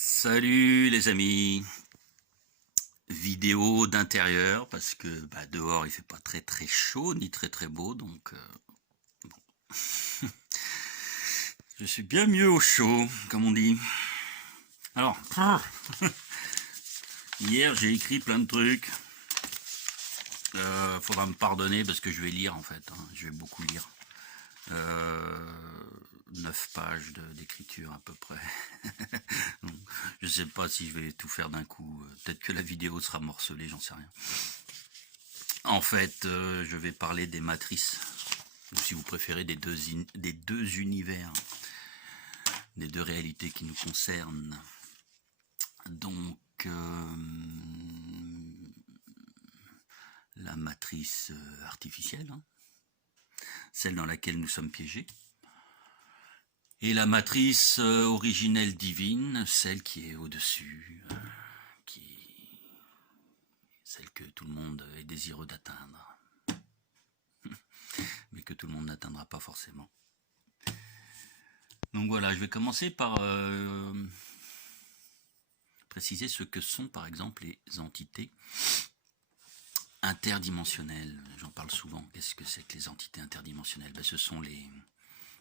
Salut les amis, vidéo d'intérieur parce que dehors il fait pas très chaud ni très beau donc bon. Je suis bien mieux au chaud comme on dit. Alors hier j'ai écrit plein de trucs. Faudra me pardonner parce que je vais lire en fait, hein. Je vais beaucoup lire. 9 pages d'écriture à peu près. Donc, je sais pas si je vais tout faire d'un coup. Peut-être que la vidéo sera morcelée, j'en sais rien. En fait, je vais parler des matrices, ou si vous préférez des deux univers, des deux réalités qui nous concernent. Donc, la matrice artificielle, hein, celle dans laquelle nous sommes piégés, et la matrice originelle divine, celle qui est au-dessus, celle que tout le monde est désireux d'atteindre, mais que tout le monde n'atteindra pas forcément. Donc voilà, je vais commencer par préciser ce que sont par exemple les entités interdimensionnelles. J'en parle souvent. Qu'est-ce que c'est que les entités interdimensionnelles? Ce sont les...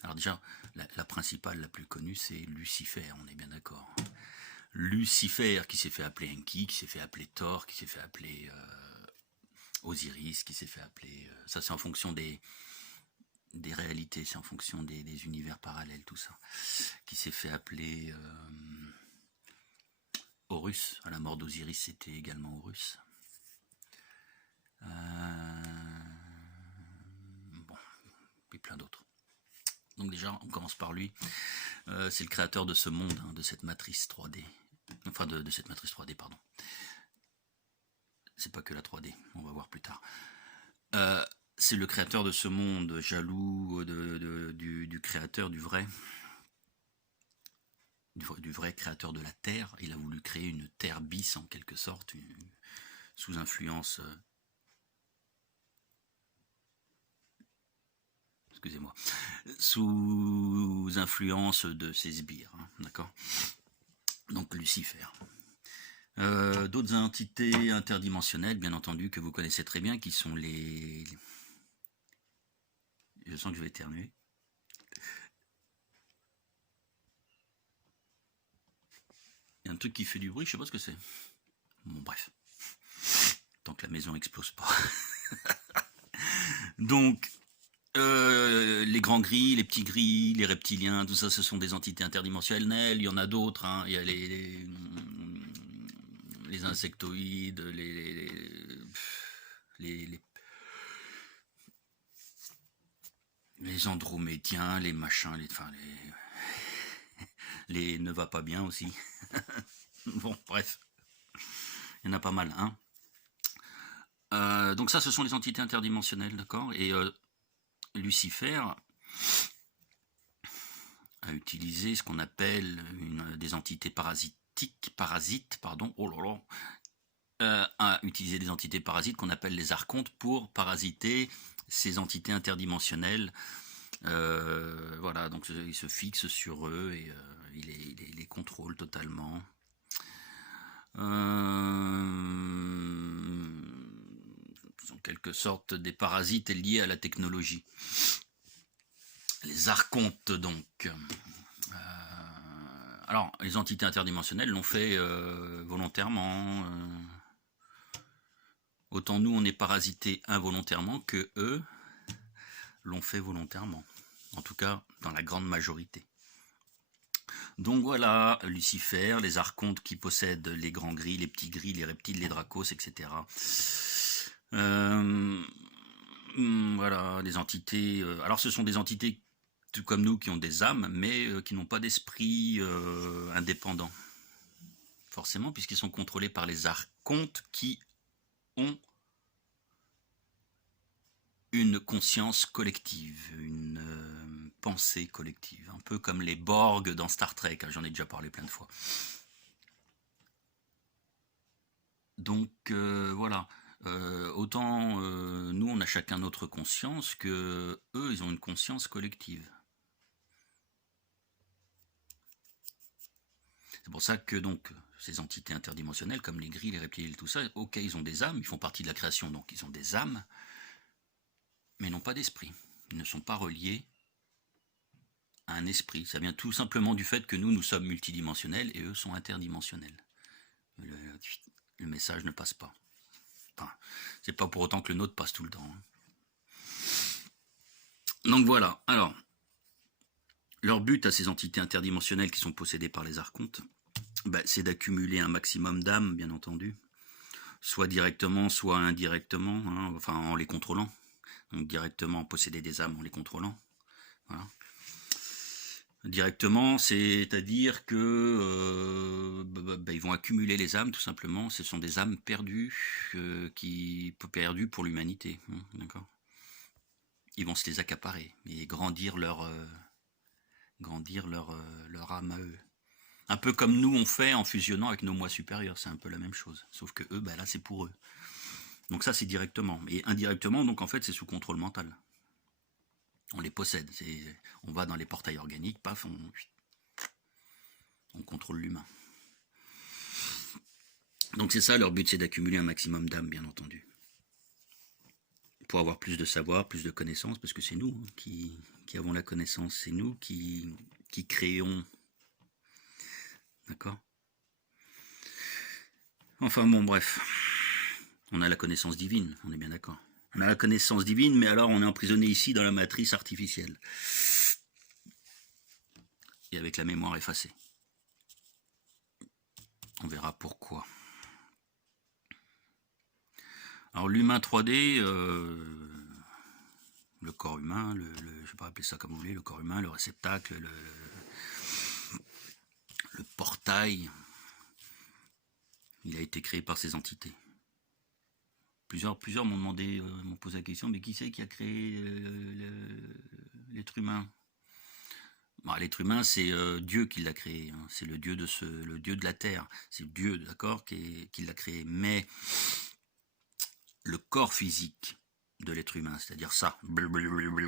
Alors déjà, la principale, la plus connue, c'est Lucifer, on est bien d'accord. Lucifer qui s'est fait appeler Enki, qui s'est fait appeler Thor, qui s'est fait appeler Osiris, qui s'est fait appeler... ça c'est en fonction des réalités, c'est en fonction des univers parallèles, tout ça. Qui s'est fait appeler Horus. À la mort d'Osiris, c'était également Horus. Bon, puis plein d'autres. Donc déjà, on commence par lui. C'est le créateur de ce monde, hein, de cette matrice 3D. Enfin, de cette matrice 3D, pardon. C'est pas que la 3D, on va voir plus tard. C'est le créateur de ce monde, jaloux du créateur, du vrai créateur de la Terre. Il a voulu créer une Terre bis, en quelque sorte, sous influence... excusez-moi, sous influence de ses sbires, hein, d'accord. Donc Lucifer. D'autres entités interdimensionnelles, bien entendu, que vous connaissez très bien, qui sont les... Je sens que je vais éternuer. Il y a un truc qui fait du bruit, je sais pas ce que c'est. Bon, bref. Tant que la maison explose pas. Donc, les grands gris, les petits gris, les reptiliens, tout ça, ce sont des entités interdimensionnelles. Il y en a d'autres, hein. Il y a les insectoïdes, les andromédiens, les machins, les ne va pas bien aussi. Bon, bref, il y en a pas mal, hein. Donc ça, ce sont les entités interdimensionnelles, d'accord. Et Lucifer a utilisé ce qu'on appelle des entités parasites, pardon, oh là là, a utilisé des entités parasites qu'on appelle les archontes pour parasiter ces entités interdimensionnelles. Voilà, donc il se fixe sur eux et il les contrôle totalement. En quelque sorte des parasites liés à la technologie. Les archontes, donc. Alors, les entités interdimensionnelles l'ont fait volontairement. Autant nous, on est parasités involontairement que eux l'ont fait volontairement. En tout cas, dans la grande majorité. Donc voilà, Lucifer, les archontes qui possèdent les grands gris, les petits gris, les reptiles, les dracos, etc. Voilà, des entités... alors ce sont des entités tout comme nous qui ont des âmes, mais qui n'ont pas d'esprit indépendant. Forcément, puisqu'ils sont contrôlés par les archontes qui ont une conscience collective, une pensée collective, un peu comme les Borg dans Star Trek, hein, j'en ai déjà parlé plein de fois. Donc voilà, autant nous on a chacun notre conscience que eux ils ont une conscience collective. C'est pour ça que donc ces entités interdimensionnelles, comme les grilles, les reptiles, tout ça, ok, ils ont des âmes, ils font partie de la création, donc ils ont des âmes, mais n'ont pas d'esprit. Ils ne sont pas reliés à un esprit. Ça vient tout simplement du fait que nous sommes multidimensionnels et eux sont interdimensionnels. Le message ne passe pas. Enfin, c'est pas pour autant que le nôtre passe tout le temps. Donc voilà. Alors, leur but à ces entités interdimensionnelles qui sont possédées par les archontes, c'est d'accumuler un maximum d'âmes, bien entendu, soit directement, soit indirectement, enfin en les contrôlant. Donc directement posséder des âmes en les contrôlant. Voilà. Directement, c'est-à-dire que ils vont accumuler les âmes, tout simplement. Ce sont des âmes perdues, perdues pour l'humanité. D'accord. Ils vont se les accaparer et grandir leur âme à eux. Un peu comme nous on fait en fusionnant avec nos moi supérieurs, c'est un peu la même chose. Sauf que eux, là c'est pour eux. Donc ça c'est directement. Et indirectement, donc en fait c'est sous contrôle mental. On les possède. On va dans les portails organiques, paf, on contrôle l'humain. Donc c'est ça, leur but, c'est d'accumuler un maximum d'âmes, bien entendu. Pour avoir plus de savoir, plus de connaissances, parce que c'est nous qui avons la connaissance, c'est nous qui créons. D'accord ? Enfin bon, bref. On a la connaissance divine, on est bien d'accord. On a la connaissance divine, mais alors on est emprisonné ici dans la matrice artificielle. Et avec la mémoire effacée. On verra pourquoi. Alors l'humain 3D, le corps humain, je ne vais pas appeler ça comme vous voulez, le corps humain, le réceptacle, le portail, il a été créé par ces entités. Plusieurs m'ont demandé, m'ont posé la question, mais qui c'est qui a créé l'être humain ? L'être humain, c'est Dieu qui l'a créé, c'est le dieu de la terre, c'est Dieu, d'accord, qui l'a créé. Mais le corps physique de l'être humain, c'est-à-dire ça,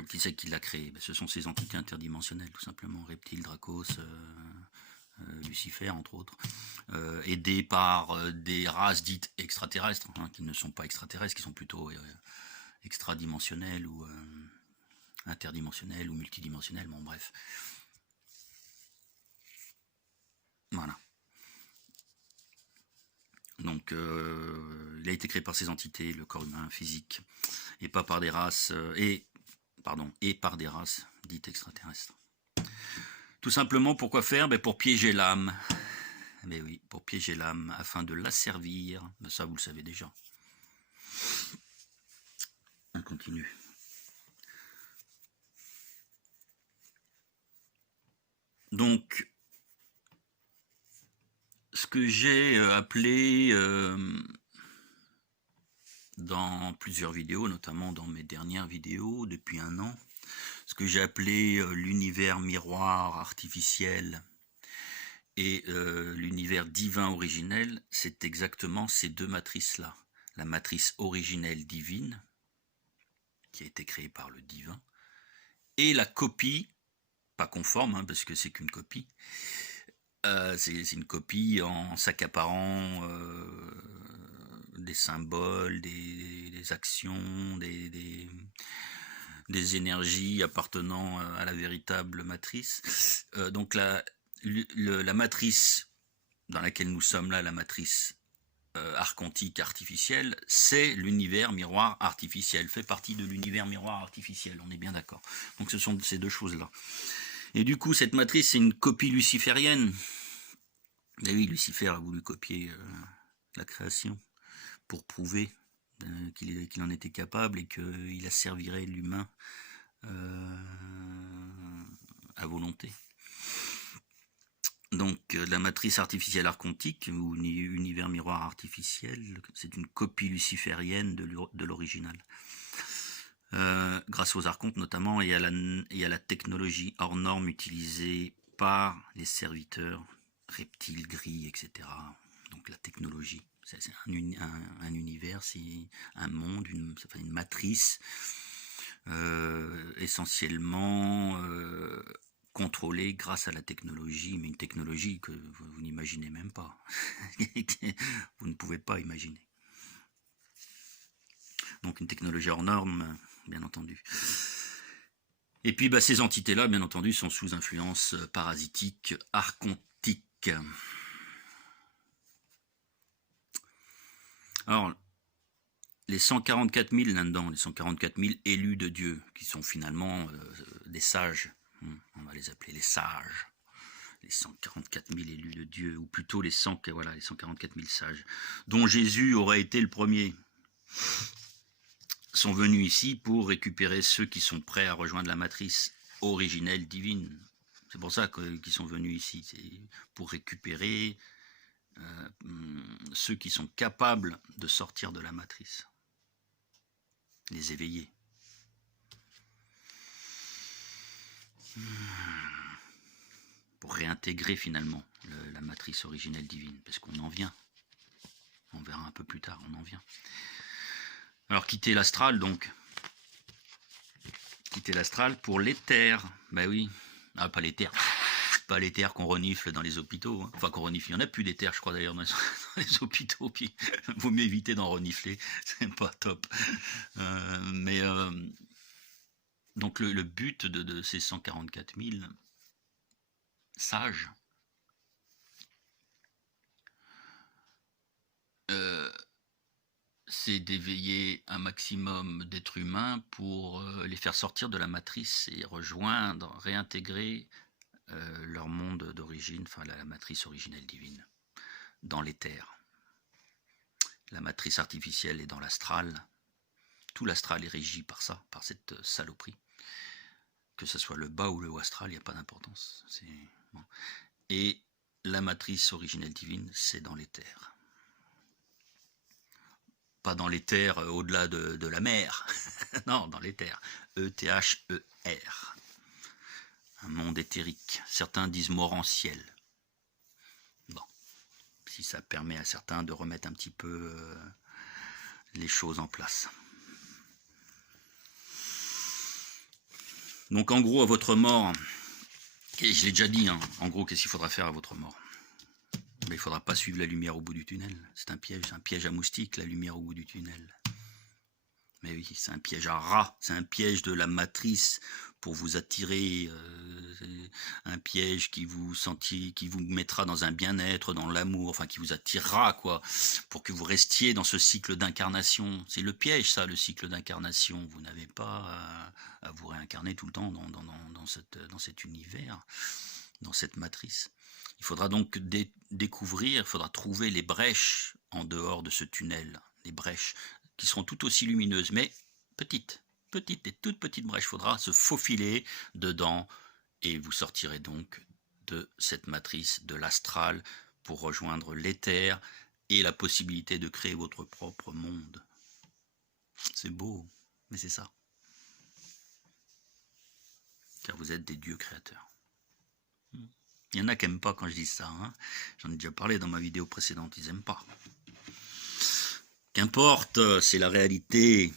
qui c'est qui l'a créé ? Ce sont ces entités interdimensionnelles, tout simplement, reptiles, dracos, Lucifer, entre autres, aidés par des races dites extraterrestres, qui ne sont pas extraterrestres, qui sont plutôt extradimensionnelles ou interdimensionnelles ou multidimensionnelles, bon bref. Voilà. Donc, il a été créé par ces entités, le corps humain physique, et pas par des races, et par des races dites extraterrestres. Tout simplement, pourquoi faire ? Pour piéger l'âme. Mais oui, pour piéger l'âme, afin de l'asservir. Ça, vous le savez déjà. On continue. Donc, ce que j'ai appelé dans plusieurs vidéos, notamment dans mes dernières vidéos depuis un an, ce que j'ai appelé l'univers miroir artificiel et l'univers divin originel, c'est exactement ces deux matrices-là. La matrice originelle divine, qui a été créée par le divin, et la copie, pas conforme, parce que c'est qu'une copie, c'est une copie en s'accaparant des symboles, des actions, des énergies appartenant à la véritable matrice. Donc la matrice dans laquelle nous sommes là, la matrice archontique artificielle, c'est l'univers miroir artificiel, fait partie de l'univers miroir artificiel, on est bien d'accord. Donc ce sont ces deux choses-là. Et du coup, cette matrice, c'est une copie luciférienne. Et oui, Lucifer a voulu copier la création pour prouver qu'il en était capable et qu'il asservirait l'humain à volonté. Donc la matrice artificielle archontique, ou univers miroir artificiel, c'est une copie luciférienne de l'original. Grâce aux archontes notamment, et à la technologie hors norme utilisée par les serviteurs reptiles, gris, etc. Donc la technologie, c'est un univers, c'est un monde, une matrice essentiellement contrôlée grâce à la technologie, mais une technologie que vous n'imaginez même pas. Vous ne pouvez pas imaginer. Donc une technologie hors norme, bien entendu. Et puis ces entités-là, bien entendu, sont sous influence parasitique, archontique. Alors, les 144 000 là-dedans, les 144 000 élus de Dieu, qui sont finalement des sages, on va les appeler les sages, les 144 000 élus de Dieu, ou plutôt les 144 000 sages, dont Jésus aurait été le premier, sont venus ici pour récupérer ceux qui sont prêts à rejoindre la matrice originelle divine. C'est pour ça qu'ils sont venus ici, c'est pour récupérer ceux qui sont capables de sortir de la matrice, les éveiller. Pour réintégrer finalement la matrice originelle divine, parce qu'on en vient. On verra un peu plus tard, on en vient. Alors quitter l'astral donc. Quitter l'astral pour l'éther. Ben oui. Ah, pas l'éther. Pas l'éther qu'on renifle dans les hôpitaux. Hein. Enfin qu'on renifle. Il n'y en a plus d'éther, je crois d'ailleurs, dans les hôpitaux. Puis vaut mieux éviter d'en renifler. C'est pas top. Donc le but de ces 144 000 sages, c'est d'éveiller un maximum d'êtres humains pour les faire sortir de la matrice et rejoindre, réintégrer leur monde d'origine, enfin la matrice originelle divine, dans l'éther. La matrice artificielle est dans l'astral. Tout l'astral est régi par ça, par cette saloperie. Que ce soit le bas ou le haut astral, il n'y a pas d'importance. Bon. Et la matrice originelle divine, c'est dans l'éther. Pas dans l'éther au-delà de la mer. Non, dans l'éther. E-T-H-E-R. Un monde éthérique. Certains disent morantiel. Bon. Si ça permet à certains de remettre un petit peu les choses en place. Donc en gros, à votre mort, et je l'ai déjà dit, hein, en gros, qu'est-ce qu'il faudra faire à votre mort? Mais il ne faudra pas suivre la lumière au bout du tunnel. C'est un piège à moustiques, la lumière au bout du tunnel. Mais oui, c'est un piège à rats, c'est un piège de la matrice pour vous attirer, un piège qui vous mettra dans un bien-être, dans l'amour, enfin qui vous attirera, quoi, pour que vous restiez dans ce cycle d'incarnation. C'est le piège, ça, le cycle d'incarnation. Vous n'avez pas à vous réincarner tout le temps dans cet univers, dans cette matrice. Il faudra donc découvrir, il faudra trouver les brèches en dehors de ce tunnel, les brèches qui seront tout aussi lumineuses, mais petites, des toutes petites brèches. Il faudra se faufiler dedans et vous sortirez donc de cette matrice, de l'astral, pour rejoindre l'éther et la possibilité de créer votre propre monde. C'est beau, mais c'est ça. Car vous êtes des dieux créateurs. Il y en a qui n'aiment pas quand je dis ça. Hein. J'en ai déjà parlé dans ma vidéo précédente, ils n'aiment pas. Qu'importe, c'est la réalité.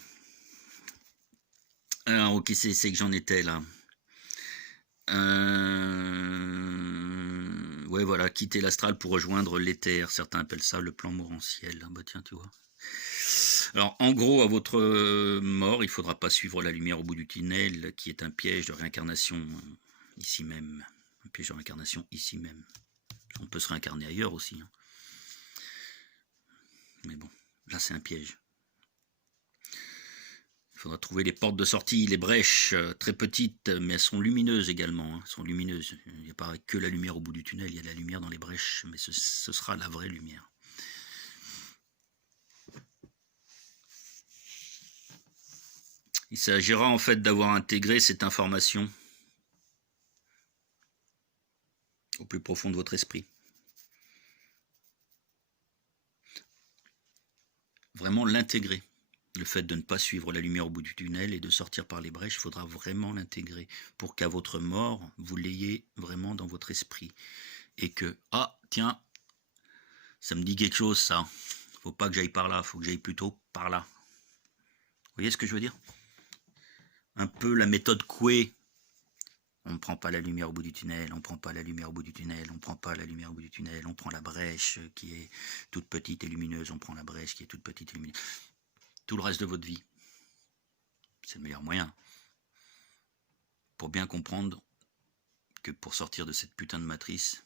Alors, ok, c'est que j'en étais là. Ouais, voilà, quitter l'astral pour rejoindre l'éther. Certains appellent ça le plan morantiel. Ah, bah tiens, tu vois. Alors, en gros, à votre mort, il ne faudra pas suivre la lumière au bout du tunnel, qui est un piège de réincarnation ici même. Un piège de réincarnation ici même. On peut se réincarner ailleurs aussi. Hein. Mais bon, là c'est un piège. Il faudra trouver les portes de sortie, les brèches, très petites, mais elles sont lumineuses également. Hein. Elles sont lumineuses. Il n'y a pas que la lumière au bout du tunnel, il y a de la lumière dans les brèches, mais ce sera la vraie lumière. Il s'agira en fait d'avoir intégré cette information au plus profond de votre esprit. Vraiment l'intégrer. Le fait de ne pas suivre la lumière au bout du tunnel et de sortir par les brèches, il faudra vraiment l'intégrer pour qu'à votre mort, vous l'ayez vraiment dans votre esprit. Et que, ah, tiens, ça me dit quelque chose ça. Faut pas que j'aille par là, faut que j'aille plutôt par là. Vous voyez ce que je veux dire? Un peu la méthode Coué. On ne prend pas la lumière au bout du tunnel, on ne prend pas la lumière au bout du tunnel, on ne prend pas la lumière au bout du tunnel, on prend la brèche qui est toute petite et lumineuse, on prend la brèche qui est toute petite et lumineuse. Tout le reste de votre vie, c'est le meilleur moyen pour bien comprendre que pour sortir de cette putain de matrice,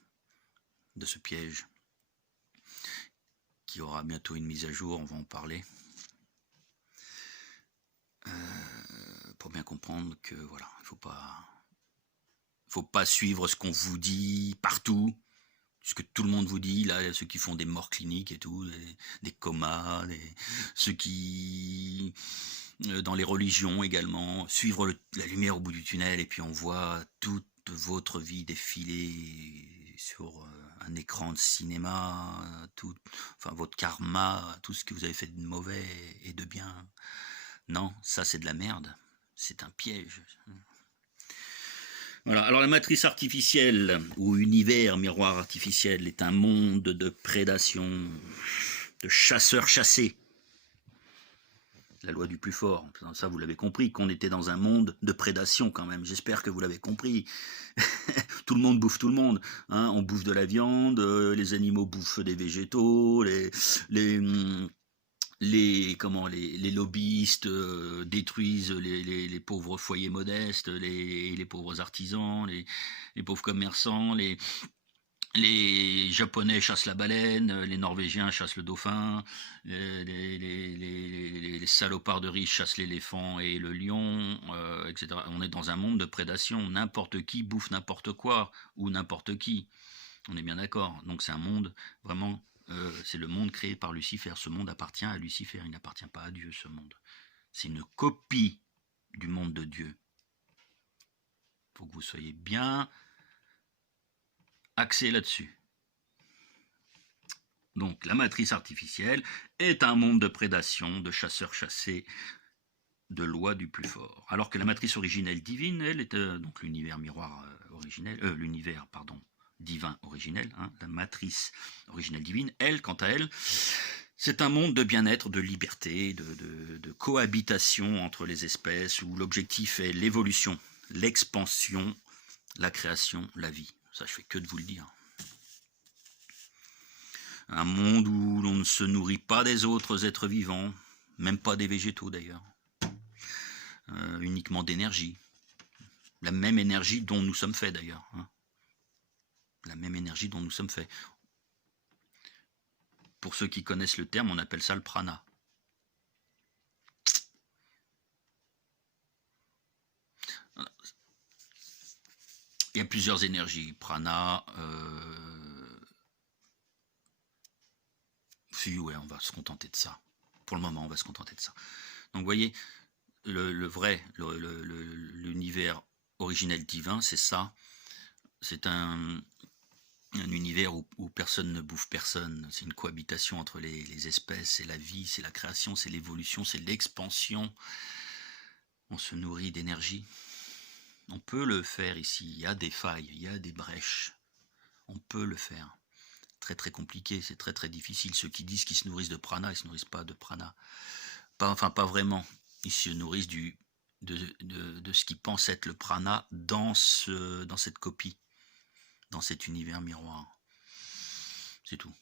de ce piège, qui aura bientôt une mise à jour, on va en parler, pour bien comprendre que voilà, il faut pas suivre ce qu'on vous dit partout, ce que tout le monde vous dit, là, ceux qui font des morts cliniques et tout, des comas, ceux qui, dans les religions également, suivre la lumière au bout du tunnel, et puis on voit toute votre vie défiler sur un écran de cinéma, enfin votre karma, tout ce que vous avez fait de mauvais et de bien. Non, ça c'est de la merde, c'est un piège. Voilà. Alors la matrice artificielle ou univers miroir artificiel est un monde de prédation, de chasseurs-chassés. La loi du plus fort, ça vous l'avez compris, qu'on était dans un monde de prédation quand même, j'espère que vous l'avez compris. Tout le monde bouffe tout le monde, hein. On bouffe de la viande, les animaux bouffent des végétaux, les lobbyistes détruisent les pauvres foyers modestes, les pauvres artisans, les pauvres commerçants, les Japonais chassent la baleine, les Norvégiens chassent le dauphin, les salopards de riches chassent l'éléphant et le lion, etc. On est dans un monde de prédation, n'importe qui bouffe n'importe quoi, ou n'importe qui, on est bien d'accord. Donc c'est un monde vraiment... c'est le monde créé par Lucifer. Ce monde appartient à Lucifer, il n'appartient pas à Dieu, ce monde. C'est une copie du monde de Dieu. Il faut que vous soyez bien axé là-dessus. Donc la matrice artificielle est un monde de prédation, de chasseurs-chassés, de loi du plus fort. Alors que la matrice originelle divine, elle, est donc l'univers miroir originel, divin originel, hein, la matrice originelle divine, elle, quant à elle, c'est un monde de bien-être, de liberté, de cohabitation entre les espèces, où l'objectif est l'évolution, l'expansion, la création, la vie. Ça, je fais que de vous le dire. Un monde où l'on ne se nourrit pas des autres êtres vivants, même pas des végétaux d'ailleurs, uniquement d'énergie. La même énergie dont nous sommes faits d'ailleurs, hein. La même énergie dont nous sommes faits. Pour ceux qui connaissent le terme, on appelle ça le prana. Il y a plusieurs énergies. Prana, ouais, on va se contenter de ça. Pour le moment, on va se contenter de ça. Donc, vous voyez, l'univers originel divin, c'est ça. C'est un univers où personne ne bouffe personne. C'est une cohabitation entre les espèces, c'est la vie, c'est la création, c'est l'évolution, c'est l'expansion. On se nourrit d'énergie. On peut le faire ici. Il y a des failles, il y a des brèches. On peut le faire. Très très compliqué, c'est très très difficile. Ceux qui disent qu'ils se nourrissent de prana, ils ne se nourrissent pas de prana. Pas vraiment. Ils se nourrissent de ce qu'ils pensent être le prana dans cette copie, dans cet univers miroir. C'est tout.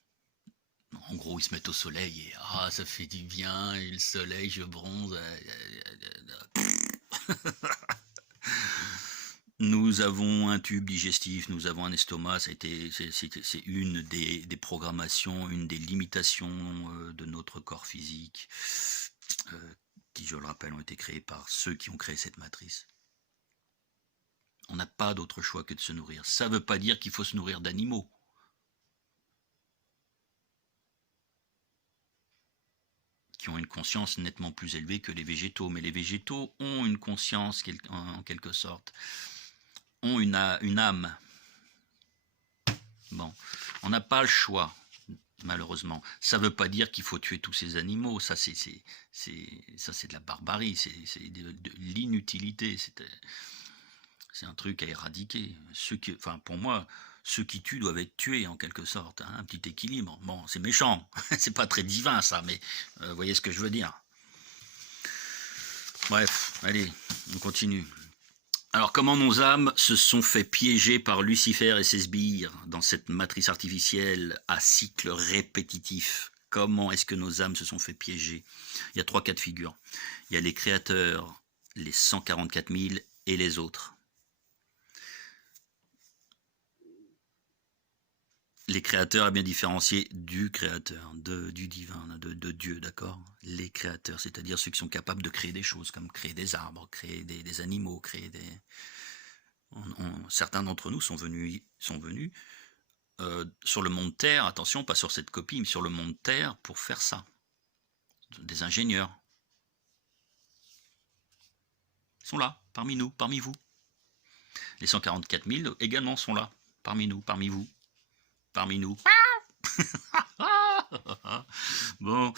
En gros, ils se mettent au soleil et ça fait du bien, et le soleil, je bronze. Nous avons un tube digestif, nous avons un estomac, c'est une des programmations, une des limitations de notre corps physique, qui, je le rappelle, ont été créées par ceux qui ont créé cette matrice. On n'a pas d'autre choix que de se nourrir. Ça ne veut pas dire qu'il faut se nourrir d'animaux. Qui ont une conscience nettement plus élevée que les végétaux. Mais les végétaux ont une conscience, en quelque sorte, ont une âme. Bon, on n'a pas le choix, malheureusement. Ça ne veut pas dire qu'il faut tuer tous ces animaux. Ça, c'est de la barbarie, c'est de l'inutilité. C'est un truc à éradiquer. Pour moi, ceux qui tuent doivent être tués, en quelque sorte. Hein, un petit équilibre. Bon, c'est méchant. C'est pas très divin, ça, mais vous voyez ce que je veux dire. Bref, allez, on continue. Alors, comment nos âmes se sont fait piéger par Lucifer et ses sbires dans cette matrice artificielle à cycle répétitif? Comment est-ce que nos âmes se sont fait piéger? Il y a 3 cas de figure. Il y a les créateurs, les 144 000 et les autres. Les créateurs à bien différencier du créateur, du divin, de Dieu, d'accord? Les créateurs, c'est-à-dire ceux qui sont capables de créer des choses, comme créer des arbres, créer des animaux, créer des... certains d'entre nous sont venus sur le monde Terre, attention, pas sur cette copie, mais sur le monde Terre pour faire ça. Des ingénieurs. Ils sont là, parmi nous, parmi vous. Les 144 000 également sont là, parmi nous, parmi vous, parmi nous. Bon,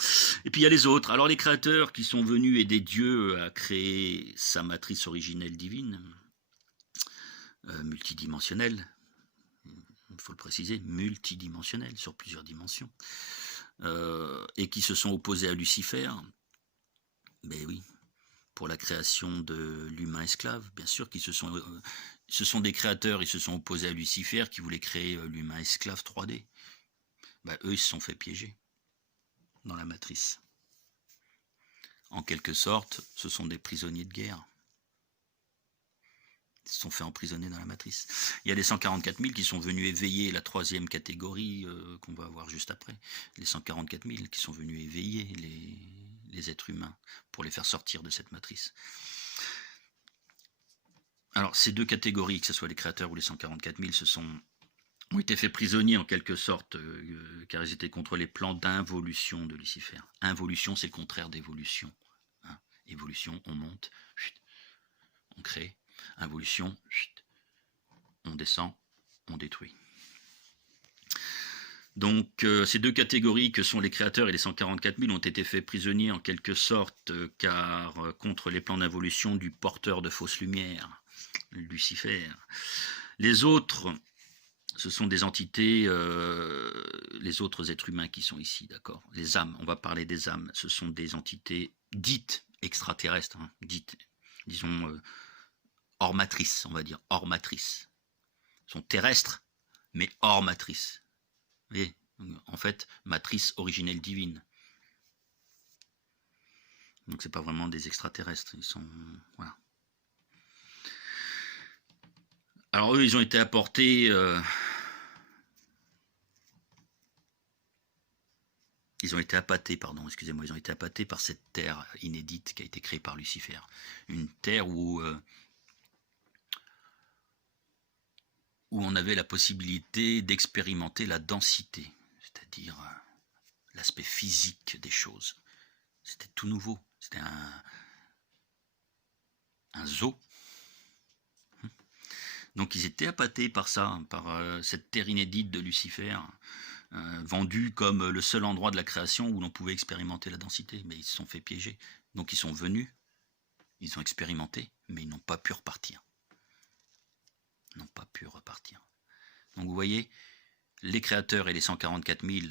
et puis il y a les autres. Alors les créateurs qui sont venus aider Dieu à créer sa matrice originelle divine, multidimensionnelle, il faut le préciser, multidimensionnelle, sur plusieurs dimensions, et qui se sont opposés à Lucifer, ben oui, pour la création de l'humain esclave, bien sûr, ce sont des créateurs, ils se sont opposés à Lucifer, qui voulait créer l'humain esclave 3D. Ben, eux, ils se sont fait piéger dans la matrice. En quelque sorte, ce sont des prisonniers de guerre. Ils se sont fait emprisonner dans la matrice. Il y a les 144 000 qui sont venus éveiller la 3e catégorie qu'on va voir juste après. Les 144 000 qui sont venus éveiller les êtres humains pour les faire sortir de cette matrice. Alors, ces 2 catégories, que ce soit les créateurs ou les 144 000, ont été faits prisonniers en quelque sorte, car ils étaient contre les plans d'involution de Lucifer. Involution, c'est le contraire d'évolution. Hein. Évolution, on monte, on crée. Involution, on descend, on détruit. Donc ces 2 catégories que sont les créateurs et les 144 000 ont été faits prisonniers en quelque sorte, car contre les plans d'involution du porteur de fausses lumières, Lucifer. Les autres, ce sont des entités, les autres êtres humains qui sont ici, d'accord? Les âmes, on va parler des âmes, ce sont des entités dites extraterrestres, hein, dites, disons, hors matrice, on va dire, hors matrice. Ils sont terrestres, mais hors matrice. Vous voyez, en fait, matrice originelle divine. Donc c'est pas vraiment des extraterrestres, ils sont... Voilà. Alors eux, ils ont été apportés... Ils ont été appâtés, pardon, excusez-moi, ils ont été appâtés par cette terre inédite qui a été créée par Lucifer. Une terre où on avait la possibilité d'expérimenter la densité, c'est-à-dire l'aspect physique des choses. C'était tout nouveau, c'était un zoo. Donc ils étaient appâtés par ça, par cette terre inédite de Lucifer, vendue comme le seul endroit de la création où l'on pouvait expérimenter la densité, mais ils se sont fait piéger. Donc ils sont venus, ils ont expérimenté, mais ils n'ont pas pu repartir. Ils n'ont pas pu repartir. Donc vous voyez, les créateurs et les 144 000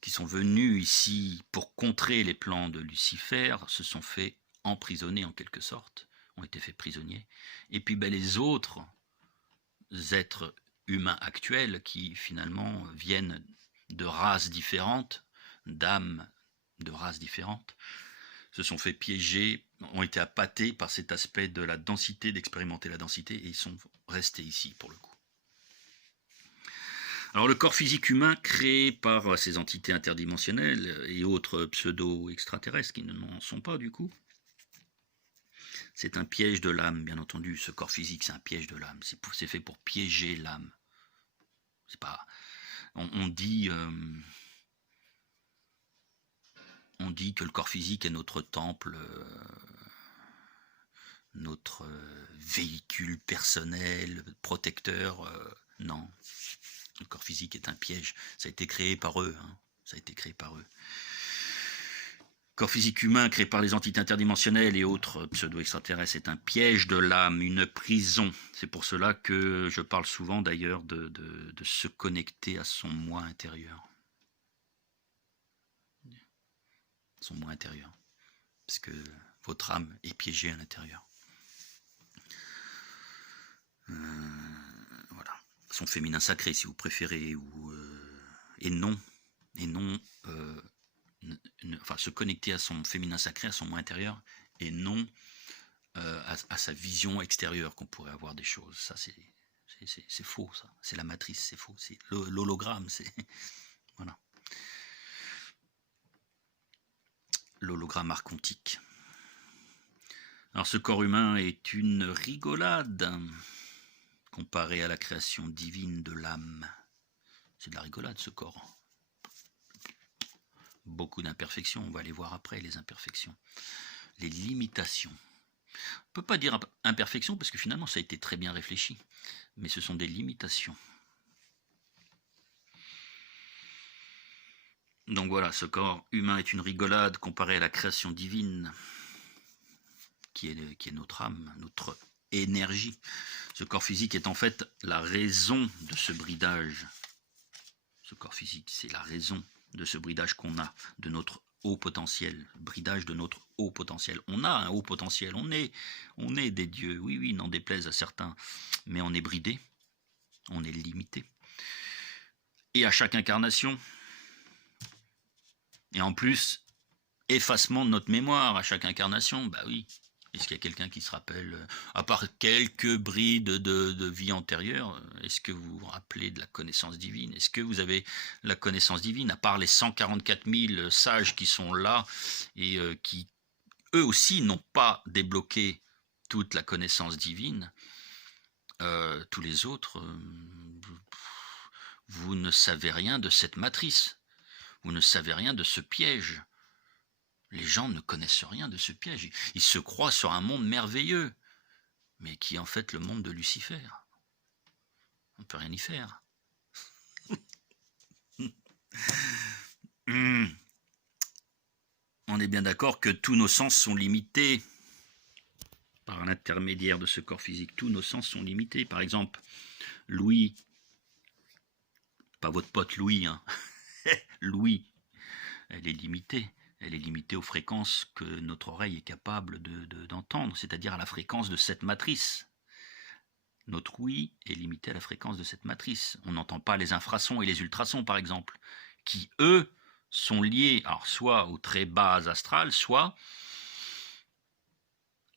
qui sont venus ici pour contrer les plans de Lucifer se sont fait emprisonner en quelque sorte, ont été faits prisonniers. Et puis les autres êtres humains actuels qui finalement viennent de races différentes, d'âmes de races différentes, se sont fait piéger, ont été appâtés par cet aspect de la densité, d'expérimenter la densité, et ils sont restés ici pour le coup. Alors le corps physique humain créé par ces entités interdimensionnelles et autres pseudo-extraterrestres qui n'en sont pas du coup, c'est un piège de l'âme, bien entendu. Ce corps physique, c'est un piège de l'âme. C'est fait pour piéger l'âme. C'est pas... On dit que le corps physique est notre temple, notre véhicule personnel, protecteur. Non. Le corps physique est un piège. Ça a été créé par eux. Hein. Ça a été créé par eux. Corps physique humain créé par les entités interdimensionnelles et autres pseudo-extraterrestres est un piège de l'âme, une prison. C'est pour cela que je parle souvent d'ailleurs de se connecter à son moi intérieur. Son moi intérieur. Parce que votre âme est piégée à l'intérieur. Voilà, son féminin sacré si vous préférez, et non, enfin se connecter à son féminin sacré, à son moi intérieur, et non à sa vision extérieure qu'on pourrait avoir des choses. Ça c'est faux, ça. C'est la matrice, c'est faux. C'est l'hologramme, c'est voilà. L'hologramme archontique. Alors ce corps humain est une rigolade comparé à la création divine de l'âme. C'est de la rigolade ce corps. Beaucoup d'imperfections, on va les voir après, les imperfections. Les limitations. On ne peut pas dire imperfection parce que finalement ça a été très bien réfléchi, mais ce sont des limitations. Donc voilà, ce corps humain est une rigolade comparé à la création divine qui est notre âme, notre énergie. Ce corps physique est en fait la raison de ce bridage. Ce corps physique, c'est la raison de ce bridage qu'on a, de notre haut potentiel, bridage de notre haut potentiel. On a un haut potentiel, on est des dieux, oui, n'en déplaise à certains, mais on est bridé, on est limité. Et à chaque incarnation, et en plus, effacement de notre mémoire à chaque incarnation, bah oui. Est-ce qu'il y a quelqu'un qui se rappelle, à part quelques brides de vie antérieure, est-ce que vous vous rappelez de la connaissance divine? Est-ce que vous avez la connaissance divine, à part les 144 000 sages qui sont là et qui, eux aussi, n'ont pas débloqué toute la connaissance divine? Tous les autres, vous ne savez rien de cette matrice. Vous ne savez rien de ce piège. Les gens ne connaissent rien de ce piège. Ils se croient sur un monde merveilleux, mais qui est en fait le monde de Lucifer. On ne peut rien y faire. On est bien d'accord que tous nos sens sont limités par l'intermédiaire de ce corps physique. Tous nos sens sont limités. Par exemple, Louis, pas votre pote Louis, hein. Louis, elle est limitée. Elle est limitée aux fréquences que notre oreille est capable d'entendre, c'est-à-dire à la fréquence de cette matrice. Notre ouïe est limité à la fréquence de cette matrice. On n'entend pas les infrasons et les ultrasons, par exemple, qui, eux, sont liés alors, soit aux très bas astrales, soit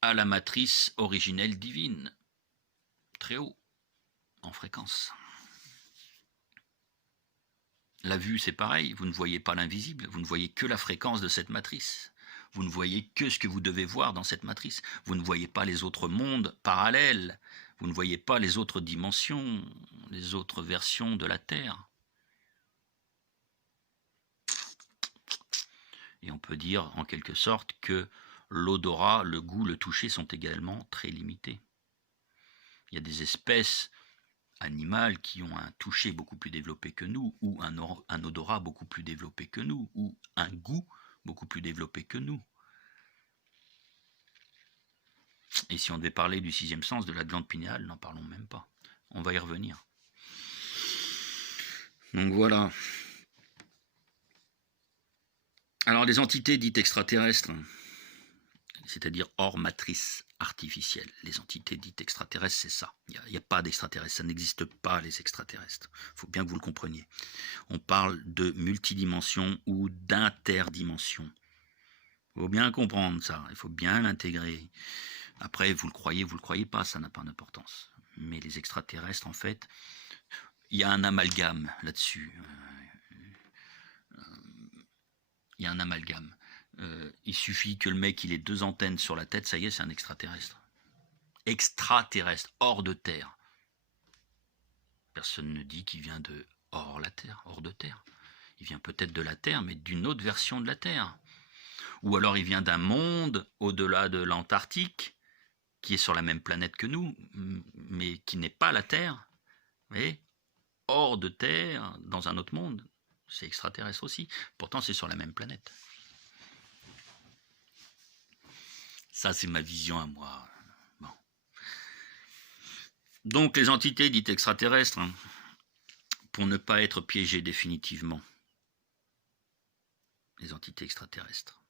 à la matrice originelle divine, très haut, en fréquence. La vue, c'est pareil, vous ne voyez pas l'invisible, vous ne voyez que la fréquence de cette matrice. Vous ne voyez que ce que vous devez voir dans cette matrice. Vous ne voyez pas les autres mondes parallèles. Vous ne voyez pas les autres dimensions, les autres versions de la Terre. Et on peut dire en quelque sorte que l'odorat, le goût, le toucher sont également très limités. Il y a des espèces animales qui ont un toucher beaucoup plus développé que nous, ou un odorat beaucoup plus développé que nous, ou un goût beaucoup plus développé que nous. Et si on devait parler du sixième sens, de la glande pinéale, n'en parlons même pas. On va y revenir. Donc voilà. Alors les entités dites extraterrestres, c'est-à-dire hors matrice artificielle, les entités dites extraterrestres, c'est ça. Il n'y a pas d'extraterrestres, ça n'existe pas les extraterrestres. Il faut bien que vous le compreniez. On parle de multidimension ou d'interdimension. Il faut bien comprendre ça, il faut bien l'intégrer. Après, vous le croyez pas, ça n'a pas d'importance. Mais les extraterrestres, en fait, il y a un amalgame là-dessus. Il y a un amalgame. Il suffit que le mec il ait 2 antennes sur la tête, ça y est, c'est un extraterrestre. Extraterrestre, hors de terre. Personne ne dit qu'il vient de hors la terre, hors de terre. Il vient peut-être de la terre, mais d'une autre version de la terre. Ou alors il vient d'un monde au-delà de l'Antarctique, qui est sur la même planète que nous, mais qui n'est pas la Terre. Vous voyez ? Hors de Terre, dans un autre monde. C'est extraterrestre aussi. Pourtant, c'est sur la même planète. Ça, c'est ma vision à moi. Bon. Donc, les entités dites extraterrestres, pour ne pas être piégées définitivement, les entités extraterrestres,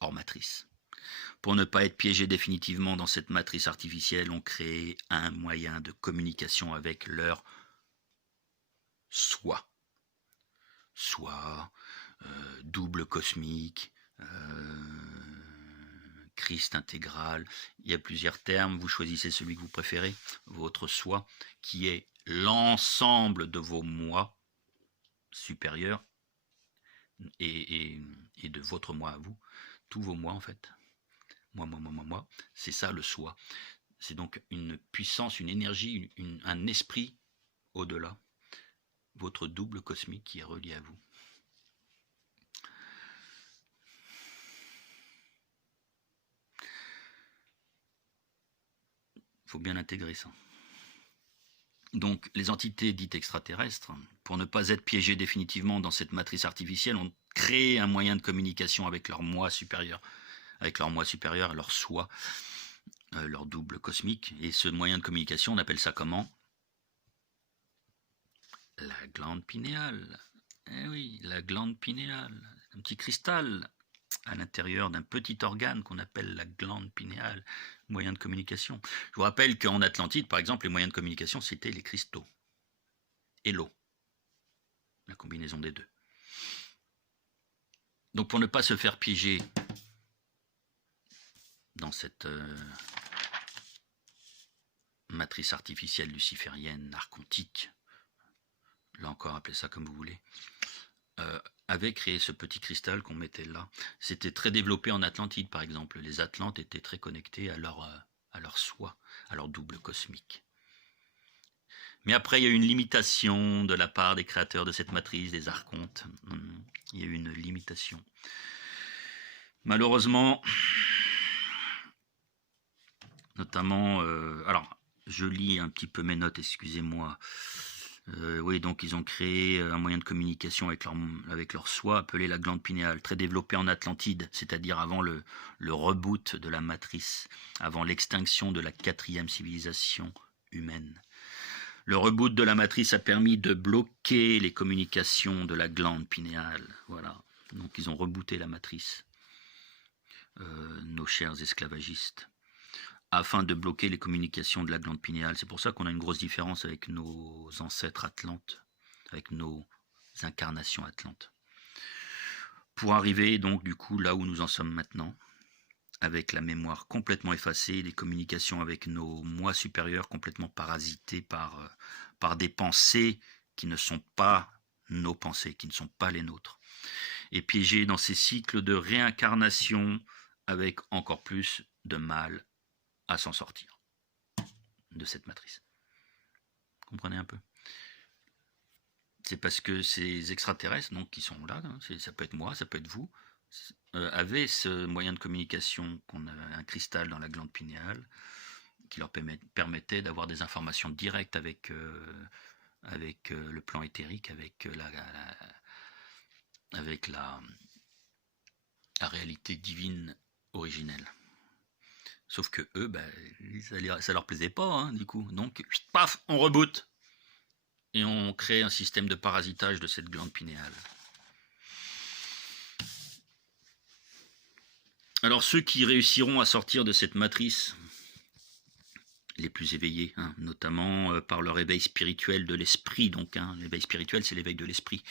hors matrice, Pour ne pas être piégé définitivement dans cette matrice artificielle, on crée un moyen de communication avec leur soi. Soi, double cosmique, Christ intégral. Il y a plusieurs termes, vous choisissez celui que vous préférez. Votre soi, qui est l'ensemble de vos moi supérieurs et de votre moi à vous. Tous vos moi en fait. Moi. C'est ça le soi. C'est donc une puissance, une énergie, un esprit au-delà. Votre double cosmique qui est relié à vous. Il faut bien intégrer ça. Donc, les entités dites extraterrestres, pour ne pas être piégées définitivement dans cette matrice artificielle, ont créé un moyen de communication avec leur moi supérieur, et leur soi, leur double cosmique. Et ce moyen de communication, on appelle ça comment? La glande pinéale. Eh oui, la glande pinéale. Un petit cristal à l'intérieur d'un petit organe qu'on appelle la glande pinéale, moyen de communication. Je vous rappelle qu'en Atlantide, par exemple, les moyens de communication, c'était les cristaux et l'eau, la combinaison des deux. Donc pour ne pas se faire piéger dans cette matrice artificielle luciférienne, archontique, là encore appelez ça comme vous voulez, avait créé ce petit cristal qu'on mettait là. C'était très développé en Atlantide, par exemple. Les Atlantes étaient très connectés à leur soi, à leur double cosmique. Mais après, il y a eu une limitation de la part des créateurs de cette matrice, des archontes. Il y a eu une limitation. Malheureusement, notamment... alors, je lis un petit peu mes notes, excusez-moi. Oui, donc ils ont créé un moyen de communication avec leur soi, appelé la glande pinéale, très développé en Atlantide, c'est-à-dire avant le reboot de la matrice, avant l'extinction de la 4e civilisation humaine. Le reboot de la matrice a permis de bloquer les communications de la glande pinéale. Voilà. Donc ils ont rebooté la matrice, nos chers esclavagistes, afin de bloquer les communications de la glande pinéale. C'est pour ça qu'on a une grosse différence avec nos ancêtres atlantes, avec nos incarnations atlantes. Pour arriver donc du coup là où nous en sommes maintenant, avec la mémoire complètement effacée, les communications avec nos moi supérieurs complètement parasités par des pensées qui ne sont pas nos pensées, qui ne sont pas les nôtres, et piégés dans ces cycles de réincarnation avec encore plus de mal à s'en sortir de cette matrice. Comprenez un peu? C'est parce que ces extraterrestres, donc, qui sont là, ça peut être moi, ça peut être vous, avaient ce moyen de communication, qu'on a un cristal dans la glande pinéale, qui leur permettait d'avoir des informations directes avec le plan éthérique, avec la réalité divine originelle. Sauf que eux, ça leur plaisait pas, hein, du coup. Donc, paf, on reboot. Et on crée un système de parasitage de cette glande pinéale. Alors, ceux qui réussiront à sortir de cette matrice, les plus éveillés, hein, notamment par le réveil spirituel de l'esprit, donc, hein, l'éveil spirituel, c'est l'éveil de l'esprit.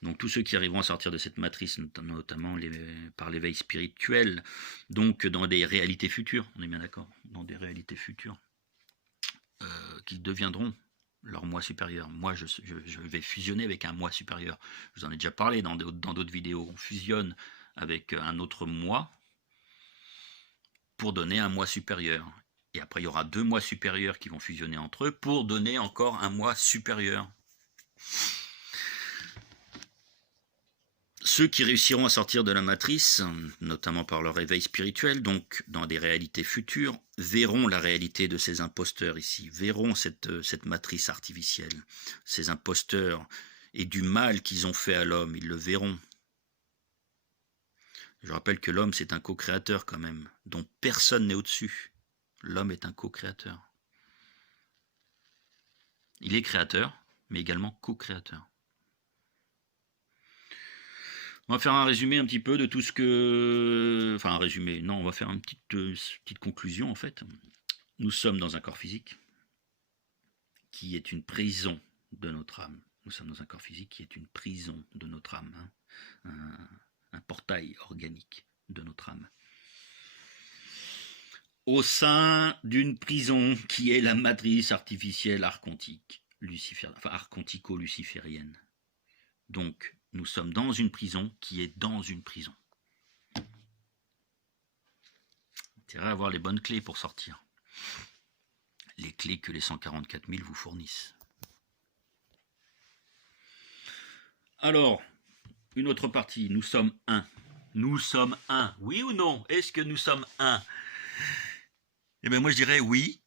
Donc tous ceux qui arriveront à sortir de cette matrice, notamment par l'éveil spirituel, donc dans des réalités futures, on est bien d'accord, dans des réalités futures, qui deviendront leur moi supérieur. Moi, je vais fusionner avec un moi supérieur. Je vous en ai déjà parlé dans d'autres vidéos. On fusionne avec un autre moi pour donner un moi supérieur. Et après, il y aura 2 moi supérieurs qui vont fusionner entre eux pour donner encore un moi supérieur. Ceux qui réussiront à sortir de la matrice, notamment par leur réveil spirituel, donc dans des réalités futures, verront la réalité de ces imposteurs ici, verront cette matrice artificielle, ces imposteurs, et du mal qu'ils ont fait à l'homme, ils le verront. Je rappelle que l'homme, c'est un co-créateur quand même, dont personne n'est au-dessus. L'homme est un co-créateur. Il est créateur, mais également co-créateur. On va faire un résumé un petit peu de tout ce que... Enfin, un résumé, non, on va faire une petite conclusion, en fait. Nous sommes dans un corps physique qui est une prison de notre âme. Nous sommes dans un corps physique qui est une prison de notre âme, hein, un portail organique de notre âme. Au sein d'une prison qui est la matrice artificielle archontique, enfin archontico-luciférienne. Donc, nous sommes dans une prison qui est dans une prison. Intérêt à avoir les bonnes clés pour sortir. Les clés que les 144 000 vous fournissent. Alors, une autre partie, nous sommes un. Nous sommes un. Oui ou non? Est-ce que nous sommes un? Eh bien, moi, je dirais oui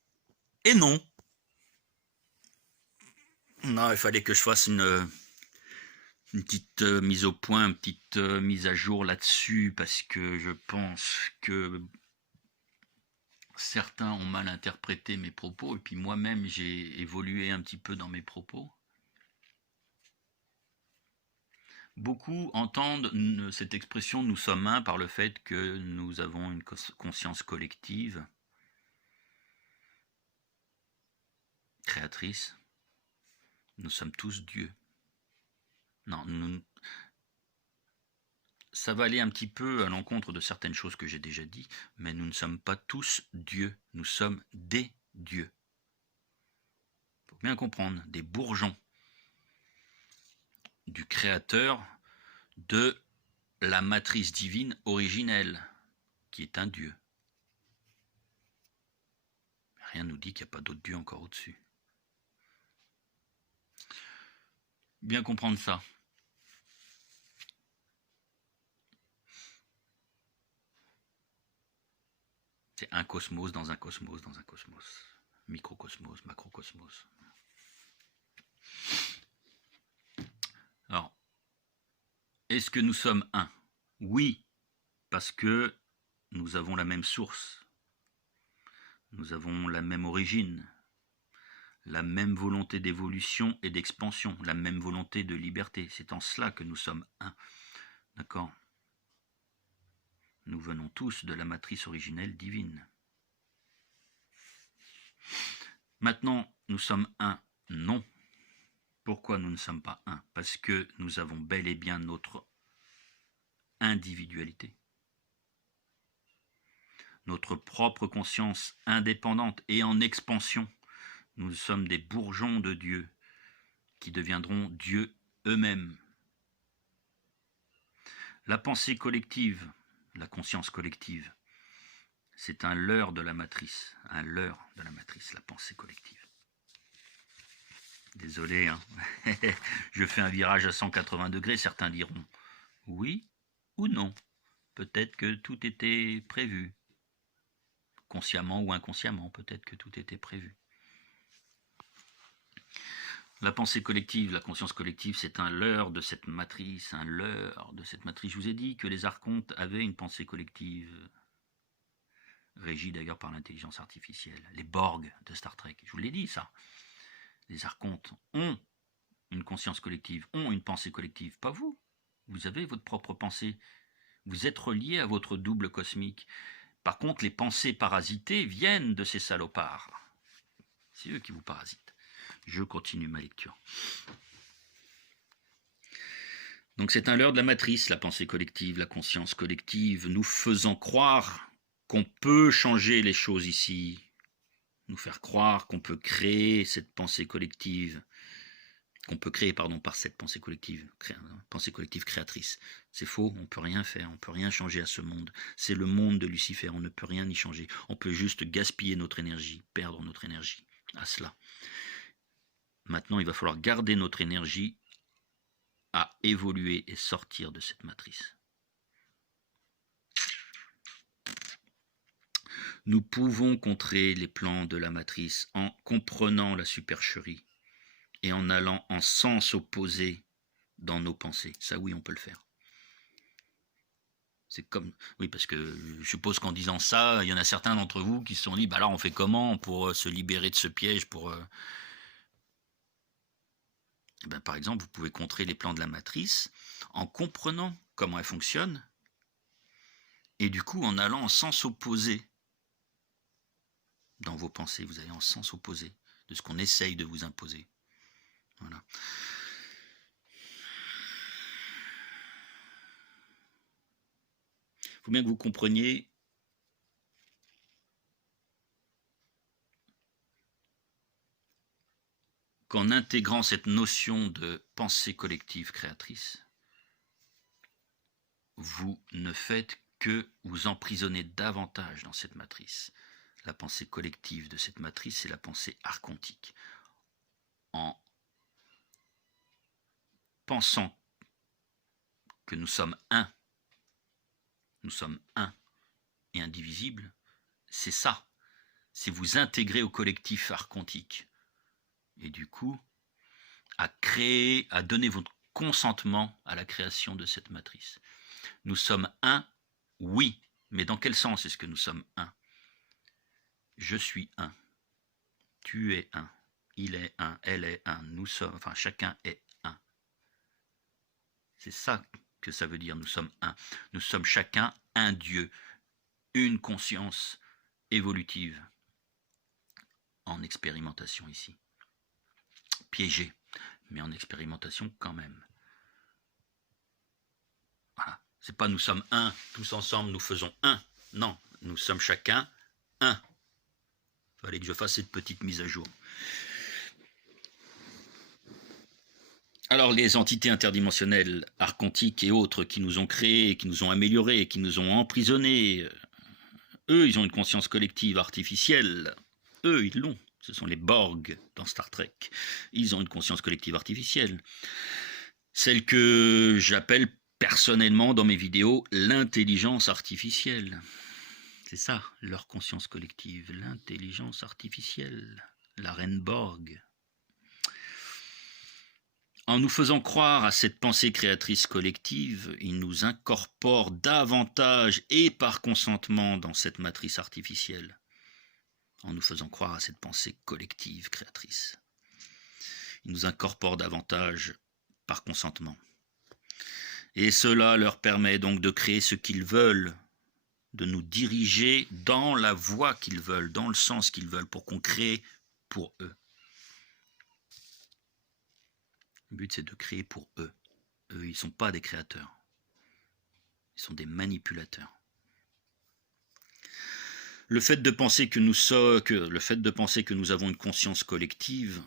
et non. Non, il fallait que je fasse une petite mise au point, une petite mise à jour là-dessus, parce que je pense que certains ont mal interprété mes propos, et puis moi-même, j'ai évolué un petit peu dans mes propos. Beaucoup entendent cette expression « nous sommes un » par le fait que nous avons une conscience collective, créatrice. Nous sommes tous Dieu. Non, ça va aller un petit peu à l'encontre de certaines choses que j'ai déjà dit, mais nous ne sommes pas tous Dieu, nous sommes des dieux. Il faut bien comprendre, des bourgeons du Créateur de la matrice divine originelle, qui est un Dieu. Rien ne nous dit qu'il n'y a pas d'autre Dieu encore au-dessus. Bien comprendre ça. C'est un cosmos dans un cosmos dans un cosmos. Microcosmos, macrocosmos. Alors, est-ce que nous sommes un? Oui, parce que nous avons la même source. Nous avons la même origine, la même volonté d'évolution et d'expansion, la même volonté de liberté. C'est en cela que nous sommes un. D'accord? Nous venons tous de la matrice originelle divine. Maintenant, nous sommes un. Non. Pourquoi nous ne sommes pas un? Parce que nous avons bel et bien notre individualité. Notre propre conscience indépendante et en expansion. Nous sommes des bourgeons de Dieu qui deviendront Dieu eux-mêmes. La pensée collective, la conscience collective, c'est un leurre de la matrice, la pensée collective. Désolé, hein. Je fais un virage à 180 degrés, certains diront oui ou non. Peut-être que tout était prévu. Consciemment ou inconsciemment, peut-être que tout était prévu. La pensée collective, la conscience collective, c'est un leurre de cette matrice, un leurre de cette matrice. Je vous ai dit que les archontes avaient une pensée collective, régie d'ailleurs par l'intelligence artificielle. Les Borg de Star Trek, je vous l'ai dit ça. Les archontes ont une conscience collective, ont une pensée collective, pas vous. Vous avez votre propre pensée. Vous êtes relié à votre double cosmique. Par contre, les pensées parasitées viennent de ces salopards. C'est eux qui vous parasitent. Je continue ma lecture. Donc c'est un leurre de la matrice, la pensée collective, la conscience collective, nous faisant croire qu'on peut changer les choses ici, nous faire croire qu'on peut créer cette pensée collective, par cette pensée collective créatrice. C'est faux, on ne peut rien faire, on ne peut rien changer à ce monde. C'est le monde de Lucifer, on ne peut rien y changer. On peut juste gaspiller notre énergie, perdre notre énergie à cela. Maintenant, il va falloir garder notre énergie à évoluer et sortir de cette matrice. Nous pouvons contrer les plans de la matrice en comprenant la supercherie et en allant en sens opposé dans nos pensées. Ça, oui, on peut le faire. C'est comme... Oui, parce que je suppose qu'en disant ça, il y en a certains d'entre vous qui se sont dit, bah là, on fait comment pour se libérer de ce piège, pour... par exemple, vous pouvez contrer les plans de la matrice en comprenant comment elle fonctionne, et du coup, en allant en sens opposé dans vos pensées, vous allez en sens opposé de ce qu'on essaye de vous imposer. Voilà. Il faut bien que vous compreniez qu'en intégrant cette notion de pensée collective créatrice, vous ne faites que vous emprisonner davantage dans cette matrice. La pensée collective de cette matrice, c'est la pensée archontique. En pensant que nous sommes un et indivisible, c'est ça. C'est vous intégrer au collectif archontique. Et du coup, à créer, à donner votre consentement à la création de cette matrice. Nous sommes un, oui, mais dans quel sens est-ce que nous sommes un? Je suis un, tu es un, il est un, elle est un, nous sommes, enfin chacun est un. C'est ça que ça veut dire, nous sommes un. Nous sommes chacun un Dieu, une conscience évolutive en expérimentation ici. Piégé, mais en expérimentation quand même. Voilà. C'est pas nous sommes un, tous ensemble nous faisons un. Non, nous sommes chacun un. Il fallait que je fasse cette petite mise à jour. Alors les entités interdimensionnelles, archontiques et autres qui nous ont créés, qui nous ont améliorés, qui nous ont emprisonnés, eux, ils ont une conscience collective artificielle. Eux, ils l'ont. Ce sont les Borg dans Star Trek. Ils ont une conscience collective artificielle. Celle que j'appelle personnellement dans mes vidéos l'intelligence artificielle. C'est ça, leur conscience collective, l'intelligence artificielle, la reine Borg. En nous faisant croire à cette pensée créatrice collective, ils nous incorporent davantage et par consentement dans cette matrice artificielle. En nous faisant croire à cette pensée collective créatrice. Ils nous incorporent davantage par consentement. Et cela leur permet donc de créer ce qu'ils veulent, de nous diriger dans la voie qu'ils veulent, dans le sens qu'ils veulent, pour qu'on crée pour eux. Le but, c'est de créer pour eux. Eux, ils ne sont pas des créateurs. Ils sont des manipulateurs. Le fait de penser que nous avons une conscience collective,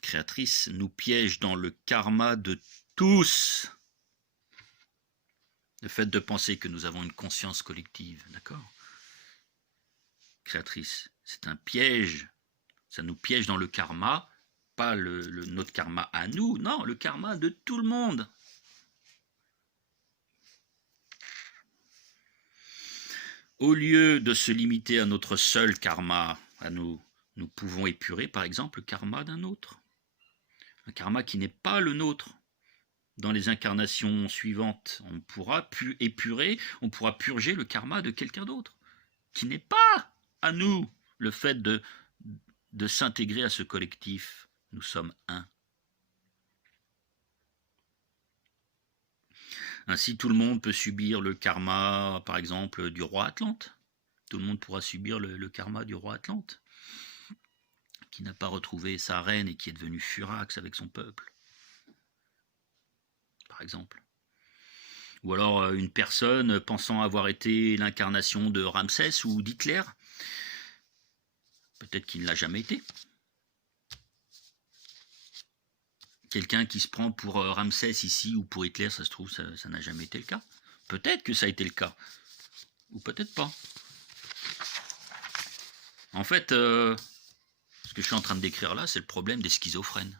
créatrice, nous piège dans le karma de tous. Le fait de penser que nous avons une conscience collective, d'accord, créatrice, c'est un piège. Ça nous piège dans le karma, pas notre karma à nous, non, le karma de tout le monde. Au lieu de se limiter à notre seul karma, à nous pouvons épurer par exemple le karma d'un autre. Un karma qui n'est pas le nôtre. Dans les incarnations suivantes, on pourra épurer, on pourra purger le karma de quelqu'un d'autre, qui n'est pas à nous. Le fait de s'intégrer à ce collectif, nous sommes un. Ainsi, tout le monde peut subir le karma, par exemple, du roi Atlante. Tout le monde pourra subir le karma du roi Atlante, qui n'a pas retrouvé sa reine et qui est devenu furax avec son peuple, par exemple. Ou alors une personne pensant avoir été l'incarnation de Ramsès ou d'Hitler, peut-être qu'il ne l'a jamais été. Quelqu'un qui se prend pour Ramsès ici ou pour Hitler, ça se trouve, ça n'a jamais été le cas. Peut-être que ça a été le cas, ou peut-être pas. En fait, ce que je suis en train de décrire là, c'est le problème des schizophrènes,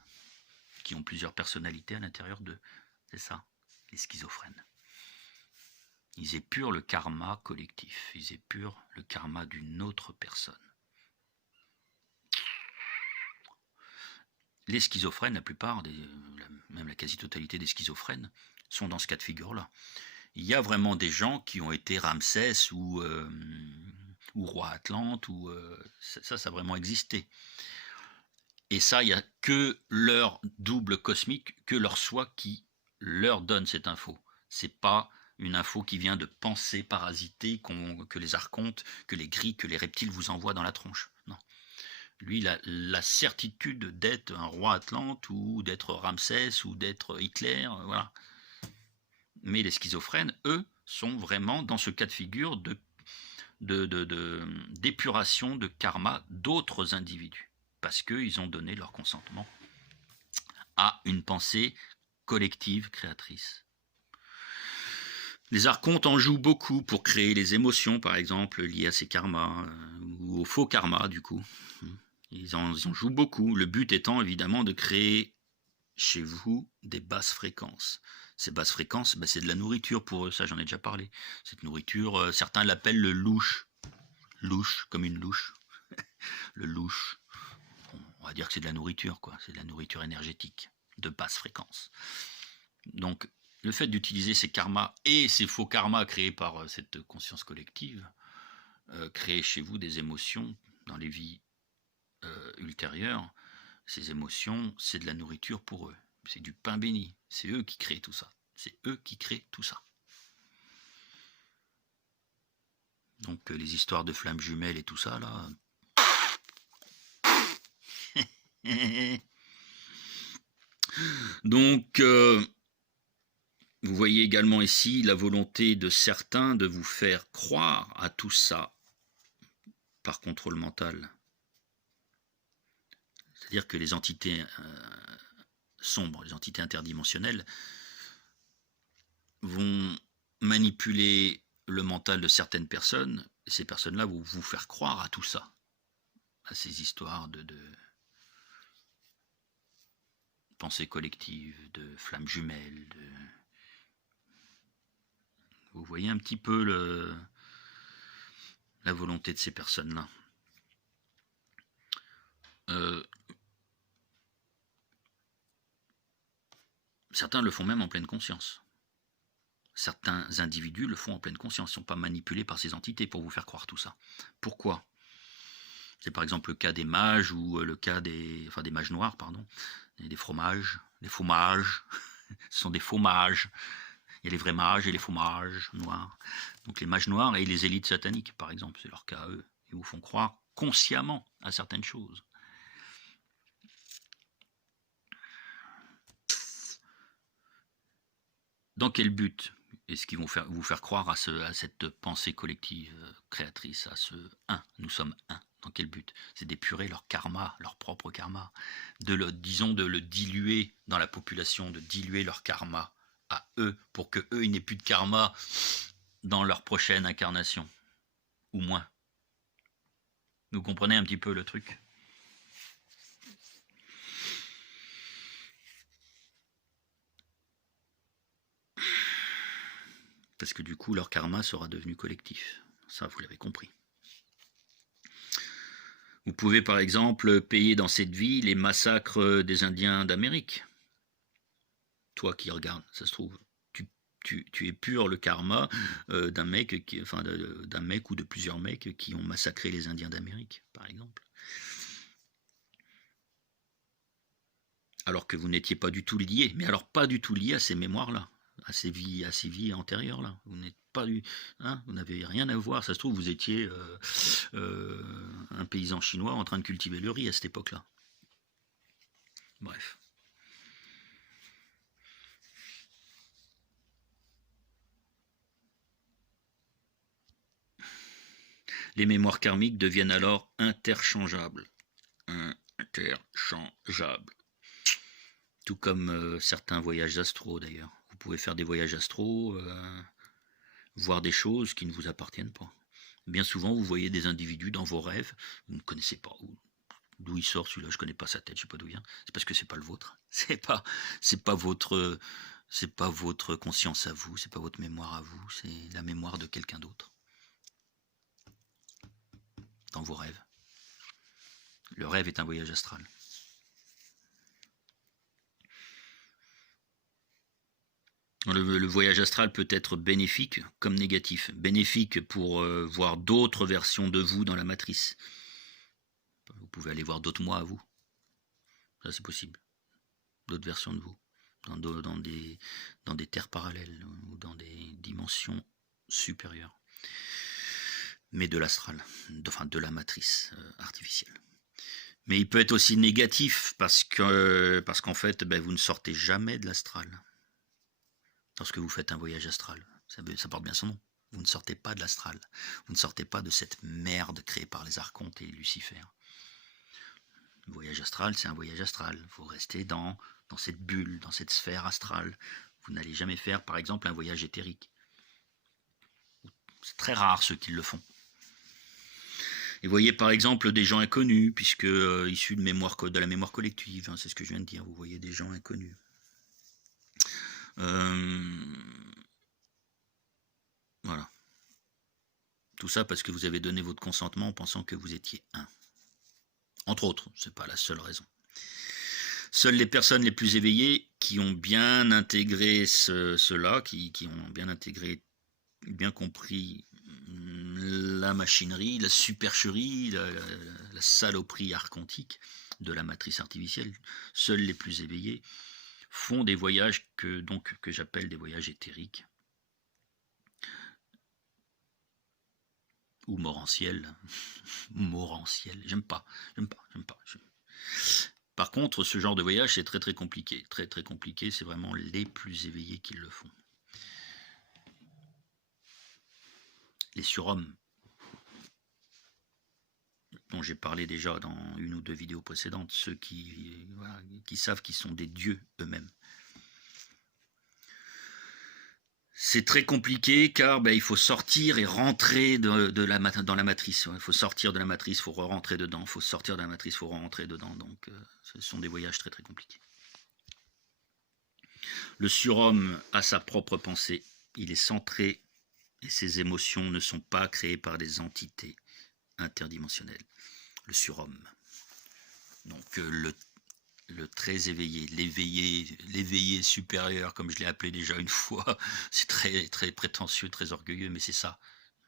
qui ont plusieurs personnalités à l'intérieur d'eux. C'est ça, les schizophrènes. Ils épurent le karma collectif, ils épurent le karma d'une autre personne. Les schizophrènes, la plupart, même la quasi-totalité des schizophrènes, sont dans ce cas de figure-là. Il y a vraiment des gens qui ont été Ramsès ou roi Atlante, ça a vraiment existé. Et ça, il n'y a que leur double cosmique, que leur soi qui leur donne cette info. C'est pas une info qui vient de pensées parasitées que les archontes, que les gris, que les reptiles vous envoient dans la tronche. Non. Lui, il a la certitude d'être un roi Atlante ou d'être Ramsès ou d'être Hitler, voilà. Mais les schizophrènes, eux, sont vraiment dans ce cas de figure d'épuration de karma d'autres individus, parce qu'ils ont donné leur consentement à une pensée collective créatrice. Les archontes en jouent beaucoup pour créer les émotions, par exemple, liées à ces karmas, ou au faux karma, du coup. Ils en jouent beaucoup, le but étant évidemment de créer chez vous des basses fréquences. Ces basses fréquences, c'est de la nourriture pour eux, ça j'en ai déjà parlé. Cette nourriture, certains l'appellent le louche. Louche, comme une louche. Le louche, on va dire que c'est de la nourriture, quoi. C'est de la nourriture énergétique, de basse fréquence. Donc, le fait d'utiliser ces karmas et ces faux karmas créés par cette conscience collective, créer chez vous des émotions dans les vies ultérieures, ces émotions, c'est de la nourriture pour eux. C'est du pain béni. C'est eux qui créent tout ça. C'est eux qui créent tout ça. Donc les histoires de flammes jumelles et tout ça, là... Donc, vous voyez également ici la volonté de certains de vous faire croire à tout ça par contrôle mental. C'est-à-dire que les entités sombres, les entités interdimensionnelles, vont manipuler le mental de certaines personnes, et ces personnes-là vont vous faire croire à tout ça, à ces histoires de pensées collectives, de flammes jumelles. Vous voyez un petit peu la volonté de ces personnes-là. Certains le font même en pleine conscience. Certains individus le font en pleine conscience, ils ne sont pas manipulés par ces entités pour vous faire croire tout ça. Pourquoi ? C'est par exemple le cas des mages ou le cas des mages noirs, pardon, et des fromages, des faux mages. Ce sont des faux mages. Il y a les vrais mages et les faux mages noirs. Donc les mages noirs et les élites sataniques, par exemple, c'est leur cas à eux. Ils vous font croire consciemment à certaines choses. Dans quel but est-ce qu'ils vont vous faire croire à cette pensée collective créatrice, à ce un, nous sommes un? Dans quel but? C'est d'épurer leur karma, leur propre karma, de le diluer dans la population, de diluer leur karma à eux, pour que eux, ils n'aient plus de karma dans leur prochaine incarnation, ou moins. Vous comprenez un petit peu le truc? Parce que du coup, leur karma sera devenu collectif. Ça, vous l'avez compris. Vous pouvez par exemple payer dans cette vie les massacres des Indiens d'Amérique. Toi qui regardes, ça se trouve, tu épures le karma d'un mec ou de plusieurs mecs qui ont massacré les Indiens d'Amérique, par exemple. Alors que vous n'étiez pas du tout lié, mais alors pas du tout lié à ces mémoires-là, à ces vies antérieures-là. Vous n'êtes pas vous n'avez rien à voir. Ça se trouve, vous étiez un paysan chinois en train de cultiver le riz à cette époque-là. Bref. Les mémoires karmiques deviennent alors interchangeables. Tout comme certains voyages astraux d'ailleurs. Vous pouvez faire des voyages astraux, voir des choses qui ne vous appartiennent pas. Bien souvent, vous voyez des individus dans vos rêves, vous ne connaissez pas d'où il sort celui-là, je ne connais pas sa tête, je ne sais pas d'où il vient. C'est parce que c'est pas le vôtre. C'est pas votre conscience à vous, c'est pas votre mémoire à vous, c'est la mémoire de quelqu'un d'autre. Dans vos rêves. Le rêve est un voyage astral. Le voyage astral peut être bénéfique comme négatif. Bénéfique pour voir d'autres versions de vous dans la matrice. Vous pouvez aller voir d'autres moi à vous. Ça, c'est possible. D'autres versions de vous. Dans des terres parallèles ou dans des dimensions. dimension supérieure, mais de l'astral, enfin de la matrice artificielle. Mais il peut être aussi négatif parce qu'en fait, vous ne sortez jamais de l'astral. Lorsque vous faites un voyage astral, ça porte bien son nom. Vous ne sortez pas de l'astral. Vous ne sortez pas de cette merde créée par les archontes et Lucifer. Le voyage astral, c'est un voyage astral. Vous restez dans cette bulle, dans cette sphère astrale. Vous n'allez jamais faire, par exemple, un voyage éthérique. C'est très rare ceux qui le font. Et vous voyez par exemple des gens inconnus, puisque issus de la mémoire collective, hein, c'est ce que je viens de dire, vous voyez des gens inconnus. Voilà. Tout ça parce que vous avez donné votre consentement en pensant que vous étiez un. Entre autres, c'est pas la seule raison. Seules les personnes les plus éveillées qui ont bien intégré cela, qui ont bien intégré, bien compris la machinerie, la supercherie, la saloperie archontique de la matrice artificielle, seuls les plus éveillés font des voyages que j'appelle des voyages éthériques ou morantiels. Morantiels, j'aime pas. Par contre, ce genre de voyage, c'est très très compliqué. Très très compliqué, c'est vraiment les plus éveillés qui le font. Les surhommes, dont j'ai parlé déjà dans une ou deux vidéos précédentes, ceux qui savent qu'ils sont des dieux eux-mêmes. C'est très compliqué car il faut sortir et rentrer dans la matrice. Il faut sortir de la matrice, il faut re-rentrer dedans. Il faut sortir de la matrice, il faut re-rentrer dedans. Donc ce sont des voyages très très compliqués. Le surhomme a sa propre pensée. Il est centré et ses émotions ne sont pas créées par des entités interdimensionnelles. Le surhomme. Donc le très éveillé, l'éveillé supérieur, comme je l'ai appelé déjà une fois, c'est très, très prétentieux, très orgueilleux, mais c'est ça.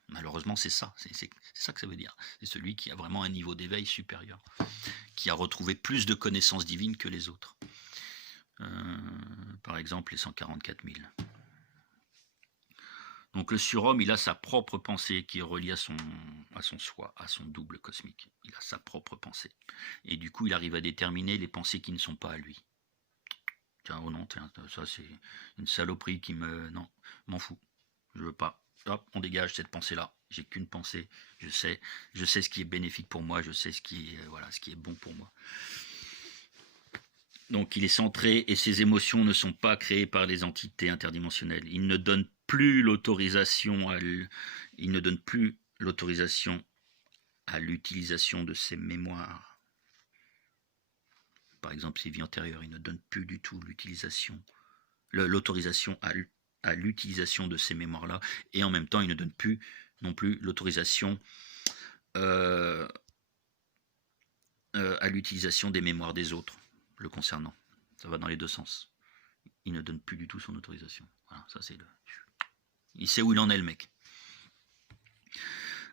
Malheureusement, c'est ça. C'est ça que ça veut dire. C'est celui qui a vraiment un niveau d'éveil supérieur, qui a retrouvé plus de connaissances divines que les autres. Par exemple, les 144 000. Donc le surhomme, il a sa propre pensée qui est reliée à son soi, à son double cosmique. Il a sa propre pensée. Et du coup, il arrive à déterminer les pensées qui ne sont pas à lui. Tiens, oh non, ça c'est une saloperie qui non, m'en fous. Je veux pas. Hop, on dégage cette pensée-là. J'ai qu'une pensée. Je sais ce qui est bénéfique pour moi. Je sais ce qui est bon pour moi. Donc il est centré et ses émotions ne sont pas créées par les entités interdimensionnelles. Il ne donne plus l'autorisation à l'utilisation de ses mémoires. Par exemple, ses vies antérieures, il ne donne plus du tout l'autorisation à l'utilisation de ces mémoires-là, et en même temps, il ne donne plus non plus l'autorisation à l'utilisation des mémoires des autres le concernant. Ça va dans les deux sens. Il ne donne plus du tout son autorisation. Voilà, ça c'est il sait où il en est, le mec.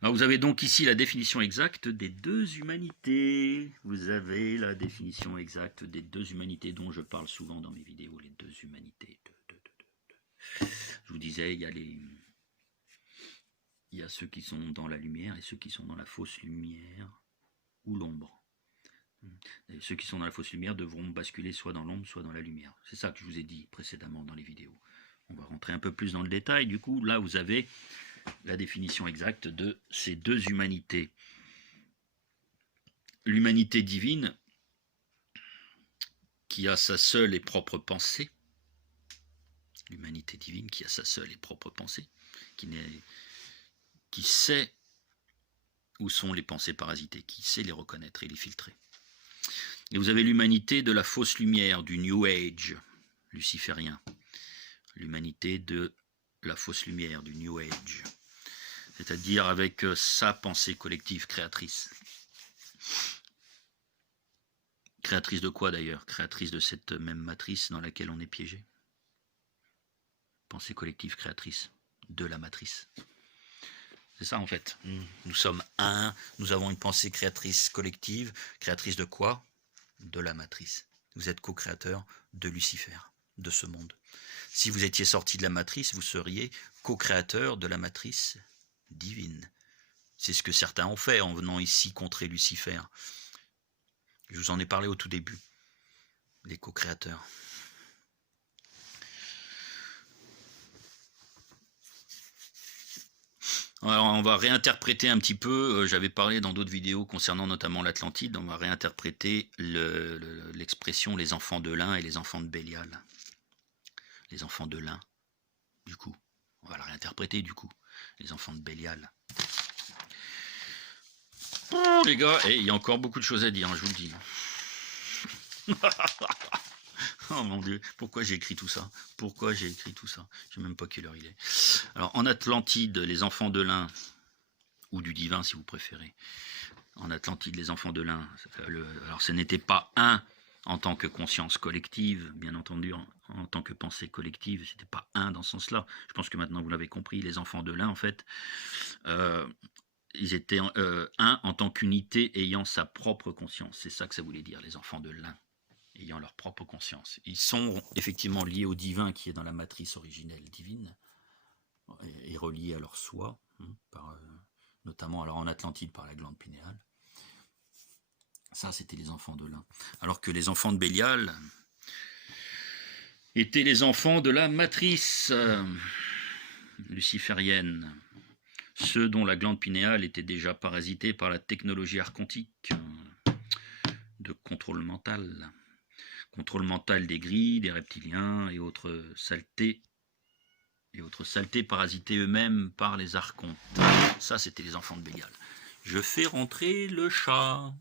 Alors vous avez donc ici la définition exacte des deux humanités. Vous avez la définition exacte des deux humanités dont je parle souvent dans mes vidéos, les deux humanités. Je vous disais, il y a ceux qui sont dans la lumière et ceux qui sont dans la fausse lumière ou l'ombre. Et ceux qui sont dans la fausse lumière devront basculer soit dans l'ombre, soit dans la lumière. C'est ça que je vous ai dit précédemment dans les vidéos. On va rentrer un peu plus dans le détail. Du coup, là, vous avez la définition exacte de ces deux humanités. L'humanité divine, qui a sa seule et propre pensée. L'humanité divine qui a sa seule et propre pensée, qui sait où sont les pensées parasitées, qui sait les reconnaître et les filtrer. Et vous avez l'humanité de la fausse lumière, du New Age, luciférien. L'humanité de la fausse lumière, du New Age. C'est-à-dire avec sa pensée collective créatrice. Créatrice de quoi d'ailleurs? Créatrice de cette même matrice dans laquelle on est piégé. Pensée collective créatrice de la matrice. C'est ça en fait. Nous sommes un, nous avons une pensée créatrice collective. Créatrice de quoi? De la matrice. Vous êtes co-créateur de Lucifer, de ce monde. Si vous étiez sorti de la matrice, vous seriez co-créateur de la matrice divine. C'est ce que certains ont fait en venant ici contrer Lucifer. Je vous en ai parlé au tout début, les co-créateurs. Alors on va réinterpréter un petit peu, j'avais parlé dans d'autres vidéos concernant notamment l'Atlantide, on va réinterpréter l'expression les enfants de l'un et les enfants de Bélial. Les enfants de l'un, du coup. On va la réinterpréter du coup. Les enfants de Bélial. Oh les gars, il y a encore beaucoup de choses à dire, hein, je vous le dis. Oh mon Dieu, pourquoi j'ai écrit tout ça? Pourquoi j'ai écrit tout ça? Je ne sais même pas quelle heure il est. Alors, en Atlantide, les enfants de l'un, ou du divin si vous préférez. En Atlantide, les enfants de l'un, alors ce n'était pas un en tant que conscience collective, bien entendu, en tant que pensée collective, c'était pas un dans ce sens-là. Je pense que maintenant vous l'avez compris, les enfants de l'un, en fait, ils étaient un en tant qu'unité ayant sa propre conscience. C'est ça que ça voulait dire, les enfants de l'un, ayant leur propre conscience. Ils sont effectivement liés au divin qui est dans la matrice originelle divine, et reliés à leur soi, par, notamment alors en Atlantide par la glande pinéale. Ça, c'était les enfants de l'un. Alors que les enfants de Bélial étaient les enfants de la matrice luciférienne, ceux dont la glande pinéale était déjà parasitée par la technologie archontique de contrôle mental des grilles, des reptiliens et autres saletés parasités eux-mêmes par les archontes. Ça, c'était les enfants de Bélial. Je fais rentrer le chat.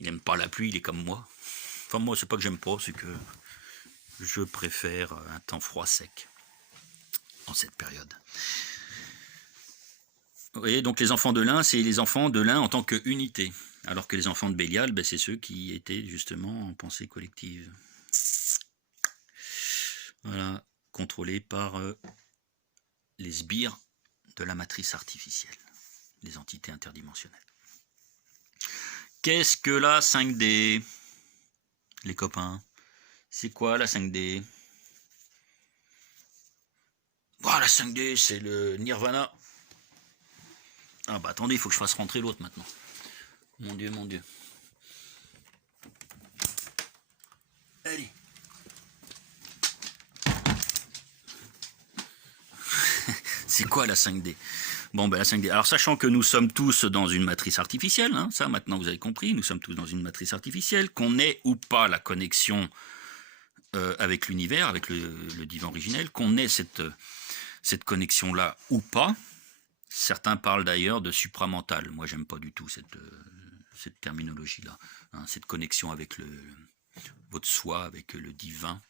Il n'aime pas la pluie, il est comme moi. Enfin, moi, c'est pas que j'aime pas, c'est que je préfère un temps froid sec en cette période. Vous voyez, donc les enfants de l'un, c'est les enfants de l'un en tant qu'unité. Alors que les enfants de Bélial, ben, c'est ceux qui étaient justement en pensée collective. Voilà, contrôlés par les sbires de la matrice artificielle, les entités interdimensionnelles. Qu'est-ce que la 5D, les copains? C'est quoi la 5D? Voilà, la 5D, c'est le nirvana. Ah bah attendez, il faut que je fasse rentrer l'autre maintenant. Mon Dieu, mon Dieu. Allez. C'est quoi la 5D? Bon, ben la 5D. Alors, sachant que nous sommes tous dans une matrice artificielle, hein, ça maintenant vous avez compris, nous sommes tous dans une matrice artificielle, qu'on ait ou pas la connexion avec l'univers, avec le divin originel, qu'on ait cette connexion-là ou pas. Certains parlent d'ailleurs de supramental. Moi, j'aime pas du tout cette terminologie-là. Hein, cette connexion avec votre soi, avec le divin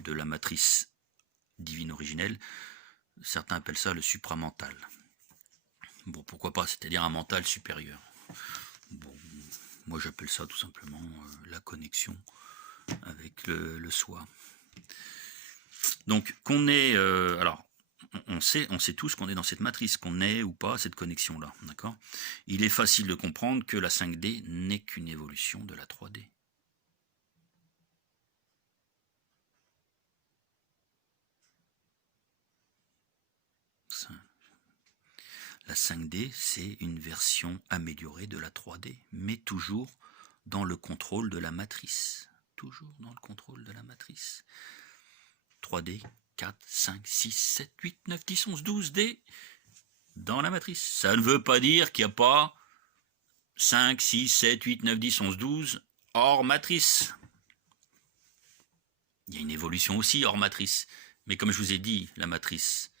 de la matrice divine originelle. Certains appellent ça le supramental. Bon, pourquoi pas, c'est-à-dire un mental supérieur. Bon, moi j'appelle ça tout simplement la connexion avec le soi. Donc qu'on ait, alors on sait tous qu'on est dans cette matrice, qu'on ait ou pas cette connexion-là, d'accord? Il est facile de comprendre que la 5D n'est qu'une évolution de la 3D. La 5D, c'est une version améliorée de la 3D, mais toujours dans le contrôle de la matrice. Toujours dans le contrôle de la matrice. 3D, 4, 5, 6, 7, 8, 9, 10, 11, 12 D dans la matrice. Ça ne veut pas dire qu'il n'y a pas 5, 6, 7, 8, 9, 10, 11, 12 hors matrice. Il y a une évolution aussi hors matrice. Mais comme je vous ai dit, la matrice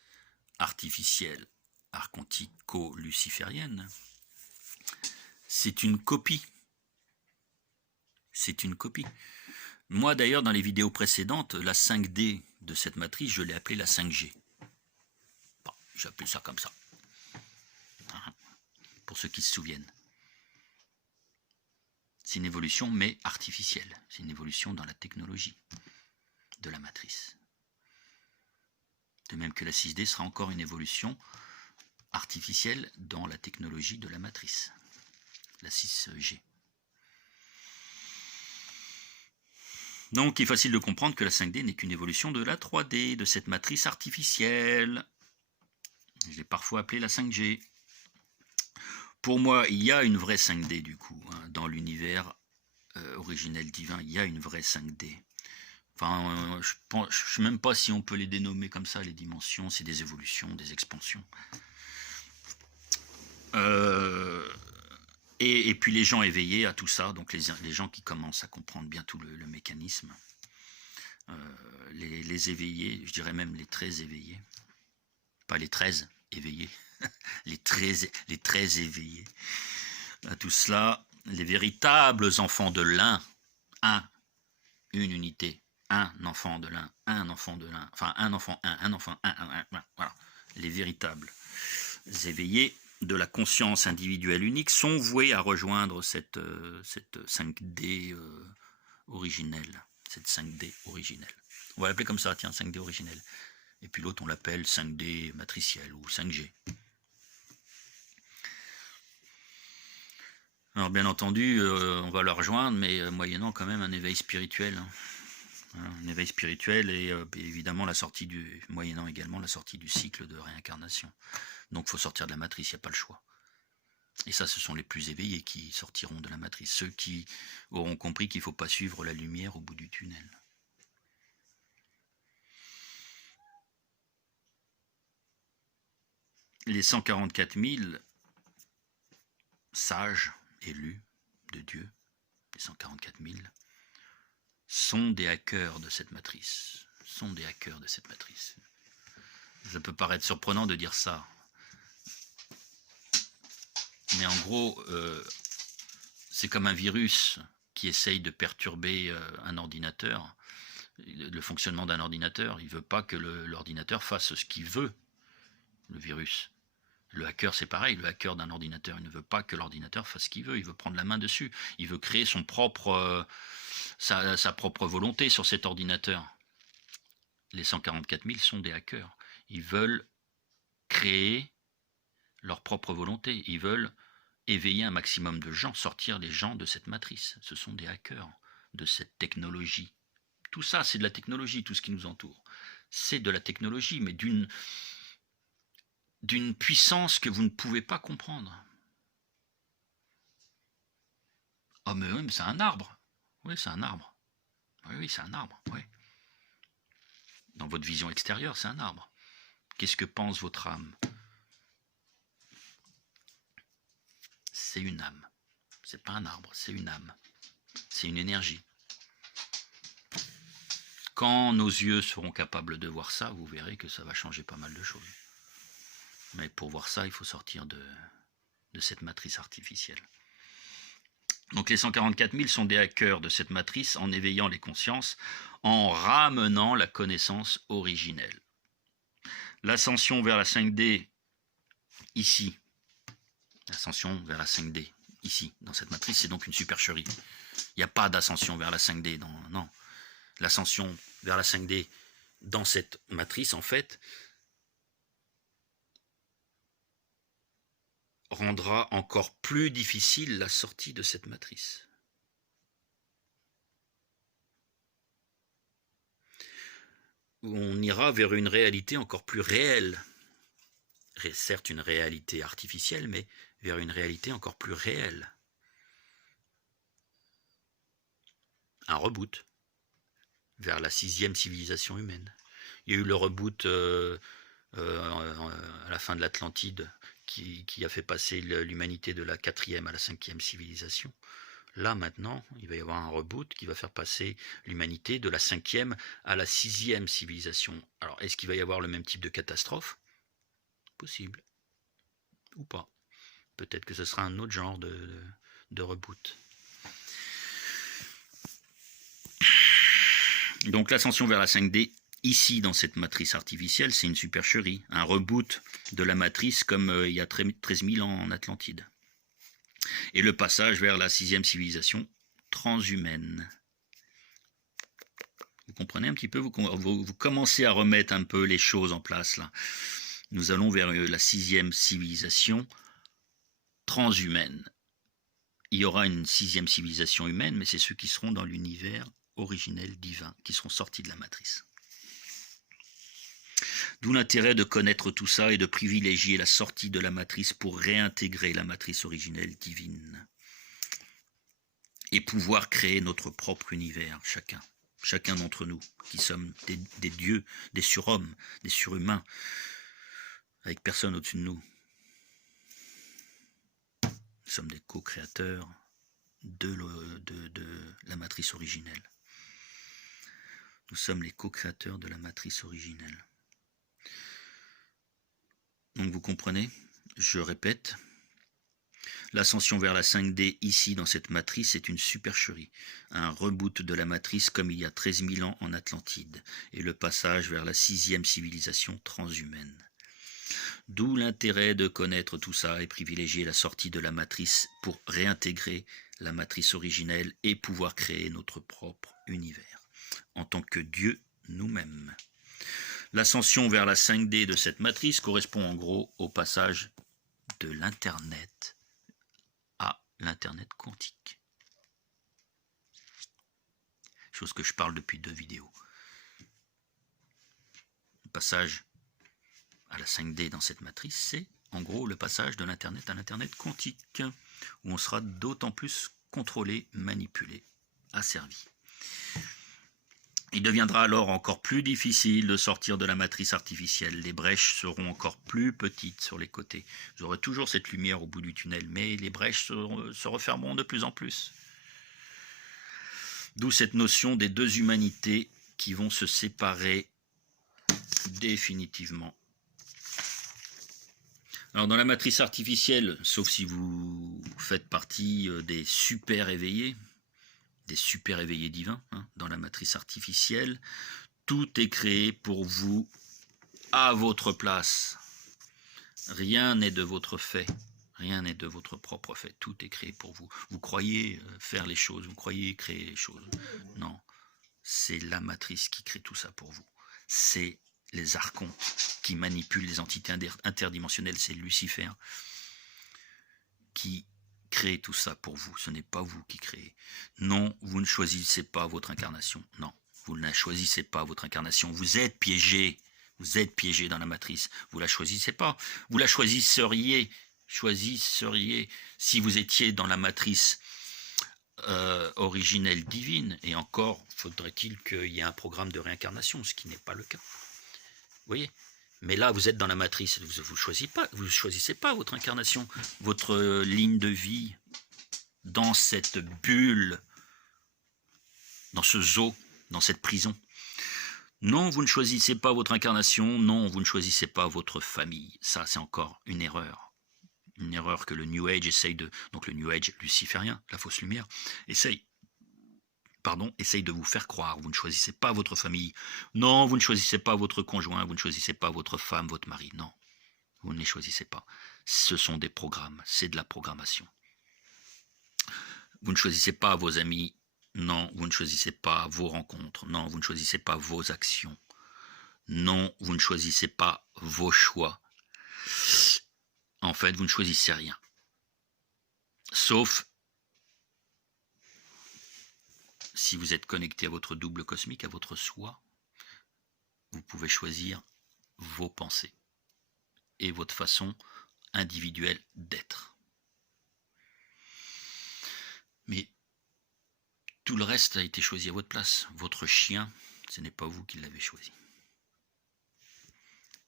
artificielle, archontico-luciférienne, c'est une copie. C'est une copie. Moi d'ailleurs, dans les vidéos précédentes, la 5D de cette matrice, je l'ai appelée la 5G. Bon, j'ai appelé ça comme ça. Pour ceux qui se souviennent. C'est une évolution, mais artificielle. C'est une évolution dans la technologie de la matrice. De même que la 6D sera encore une évolution artificielle dans la technologie de la matrice, la 6G. Donc il est facile de comprendre que la 5D n'est qu'une évolution de la 3D, de cette matrice artificielle. Je l'ai parfois appelée la 5G. Pour moi, il y a une vraie 5D du coup, hein, dans l'univers originel divin, il y a une vraie 5D. Enfin, je ne sais même pas si on peut les dénommer comme ça, les dimensions, c'est des évolutions, des expansions. Et puis les gens éveillés à tout ça, donc les gens qui commencent à comprendre bien tout le mécanisme, les éveillés, je dirais même les très éveillés, pas les 13 éveillés, les très éveillés, à tout cela, les véritables enfants de l'un, une unité, un enfant de l'un, enfin un enfant, voilà, les véritables éveillés de la conscience individuelle unique sont voués à rejoindre cette 5D originelle, cette 5D originelle. On va l'appeler comme ça, tiens, 5D originelle. Et puis l'autre, on l'appelle 5D matricielle ou 5G. Alors bien entendu, on va la rejoindre, mais moyennant quand même un éveil spirituel. Un éveil spirituel et évidemment moyennant également la sortie du cycle de réincarnation. Donc il faut sortir de la matrice, il n'y a pas le choix. Et ça, ce sont les plus éveillés qui sortiront de la matrice, ceux qui auront compris qu'il ne faut pas suivre la lumière au bout du tunnel. Les 144 000 sages élus de Dieu, les 144 000, sont des hackers de cette matrice. Ça peut paraître surprenant de dire ça. Mais en gros, c'est comme un virus qui essaye de perturber un ordinateur, le fonctionnement d'un ordinateur. Il ne veut pas que l'ordinateur fasse ce qu'il veut, le virus. Le hacker, c'est pareil, le hacker d'un ordinateur, il ne veut pas que l'ordinateur fasse ce qu'il veut, il veut prendre la main dessus, il veut créer sa propre volonté sur cet ordinateur. Les 144 000 sont des hackers. Ils veulent créer leur propre volonté, ils veulent éveiller un maximum de gens, sortir les gens de cette matrice. Ce sont des hackers de cette technologie. Tout ça, c'est de la technologie, tout ce qui nous entoure. C'est de la technologie, mais d'une puissance que vous ne pouvez pas comprendre. Oh mais oui, mais c'est un arbre. Oui, c'est un arbre. Oui, c'est un arbre, oui. Dans votre vision extérieure, c'est un arbre. Qu'est-ce que pense votre âme? C'est une âme. C'est pas un arbre, c'est une âme. C'est une énergie. Quand nos yeux seront capables de voir ça, vous verrez que ça va changer pas mal de choses. Mais pour voir ça, il faut sortir de cette matrice artificielle. Donc les 144 000 sont des hackers de cette matrice en éveillant les consciences, en ramenant la connaissance originelle. L'ascension vers la 5D, ici, l'ascension vers la 5D, ici, dans cette matrice, c'est donc une supercherie. Il n'y a pas d'ascension vers la 5D, non. L'ascension vers la 5D dans cette matrice, en fait, rendra encore plus difficile la sortie de cette matrice. On ira vers une réalité encore plus réelle. Certes une réalité artificielle, mais vers une réalité encore plus réelle. Un reboot vers la 6e civilisation humaine. Il y a eu le reboot à la fin de l'Atlantide qui a fait passer l'humanité de la 4e à la 5e civilisation. Là, maintenant, il va y avoir un reboot qui va faire passer l'humanité de la 5e à la 6e civilisation. Alors, est-ce qu'il va y avoir le même type de catastrophe? Possible. Ou pas. Peut-être que ce sera un autre genre de reboot. Donc, l'ascension vers la 5D, ici, dans cette matrice artificielle, c'est une supercherie. Un reboot de la matrice comme il y a 13 000 ans en Atlantide. Et le passage vers la 6e civilisation transhumaine. Vous comprenez un petit peu, vous commencez à remettre un peu les choses en place là. Nous allons vers la 6e civilisation transhumaine. Il y aura une 6e civilisation humaine, mais c'est ceux qui seront dans l'univers originel divin, qui seront sortis de la matrice. D'où l'intérêt de connaître tout ça et de privilégier la sortie de la matrice pour réintégrer la matrice originelle divine. Et pouvoir créer notre propre univers, chacun d'entre nous, qui sommes des dieux, des surhommes, des surhumains, avec personne au-dessus de nous. Nous sommes des co-créateurs de la matrice originelle. Nous sommes les co-créateurs de la matrice originelle. Donc vous comprenez, je répète, l'ascension vers la 5D ici dans cette matrice est une supercherie, un reboot de la matrice comme il y a 13 000 ans en Atlantide, et le passage vers la 6e civilisation transhumaine. D'où l'intérêt de connaître tout ça et privilégier la sortie de la matrice pour réintégrer la matrice originelle et pouvoir créer notre propre univers, en tant que Dieu nous-mêmes. L'ascension vers la 5D de cette matrice correspond en gros au passage de l'Internet à l'Internet quantique. Chose que je parle depuis 2 vidéos. Le passage à la 5D dans cette matrice, c'est en gros le passage de l'Internet à l'Internet quantique, où on sera d'autant plus contrôlé, manipulé, asservi. Il deviendra alors encore plus difficile de sortir de la matrice artificielle. Les brèches seront encore plus petites sur les côtés. Vous aurez toujours cette lumière au bout du tunnel, mais les brèches se refermeront de plus en plus. D'où cette notion des 2 humanités qui vont se séparer définitivement. Alors dans la matrice artificielle, sauf si vous faites partie des super éveillés divins, dans la matrice artificielle, tout est créé pour vous à votre place. Rien n'est de votre fait, rien n'est de votre propre fait, tout est créé pour vous. Vous croyez faire les choses, vous croyez créer les choses. Non, c'est la matrice qui crée tout ça pour vous. C'est les archons qui manipulent les entités interdimensionnelles, c'est Lucifer qui crée tout ça pour vous. Ce n'est pas vous qui créez. Non, vous ne choisissez pas votre incarnation. Non, vous ne choisissez pas votre incarnation. Vous êtes piégé. Vous êtes piégé dans la matrice. Vous la choisissez pas. Vous la choisisseriez si vous étiez dans la matrice originelle divine. Et encore, faudrait-il qu'il y ait un programme de réincarnation, ce qui n'est pas le cas. Vous voyez ? Mais là, vous êtes dans la matrice, vous ne choisissez pas votre incarnation, votre ligne de vie, dans cette bulle, dans ce zoo, dans cette prison. Non, vous ne choisissez pas votre incarnation, non, vous ne choisissez pas votre famille. Ça, c'est encore une erreur. Une erreur que le New Age donc le New Age luciférien, la fausse lumière, essaye de vous faire croire. Vous ne choisissez pas votre famille. Non, vous ne choisissez pas votre conjoint. Vous ne choisissez pas votre femme, votre mari. Non, vous ne les choisissez pas. Ce sont des programmes. C'est de la programmation. Vous ne choisissez pas vos amis. Non, vous ne choisissez pas vos rencontres. Non, vous ne choisissez pas vos actions. Non, vous ne choisissez pas vos choix. En fait, vous ne choisissez rien. Sauf si vous êtes connecté à votre double cosmique, à votre soi, vous pouvez choisir vos pensées et votre façon individuelle d'être. Mais tout le reste a été choisi à votre place. Votre chien, ce n'est pas vous qui l'avez choisi.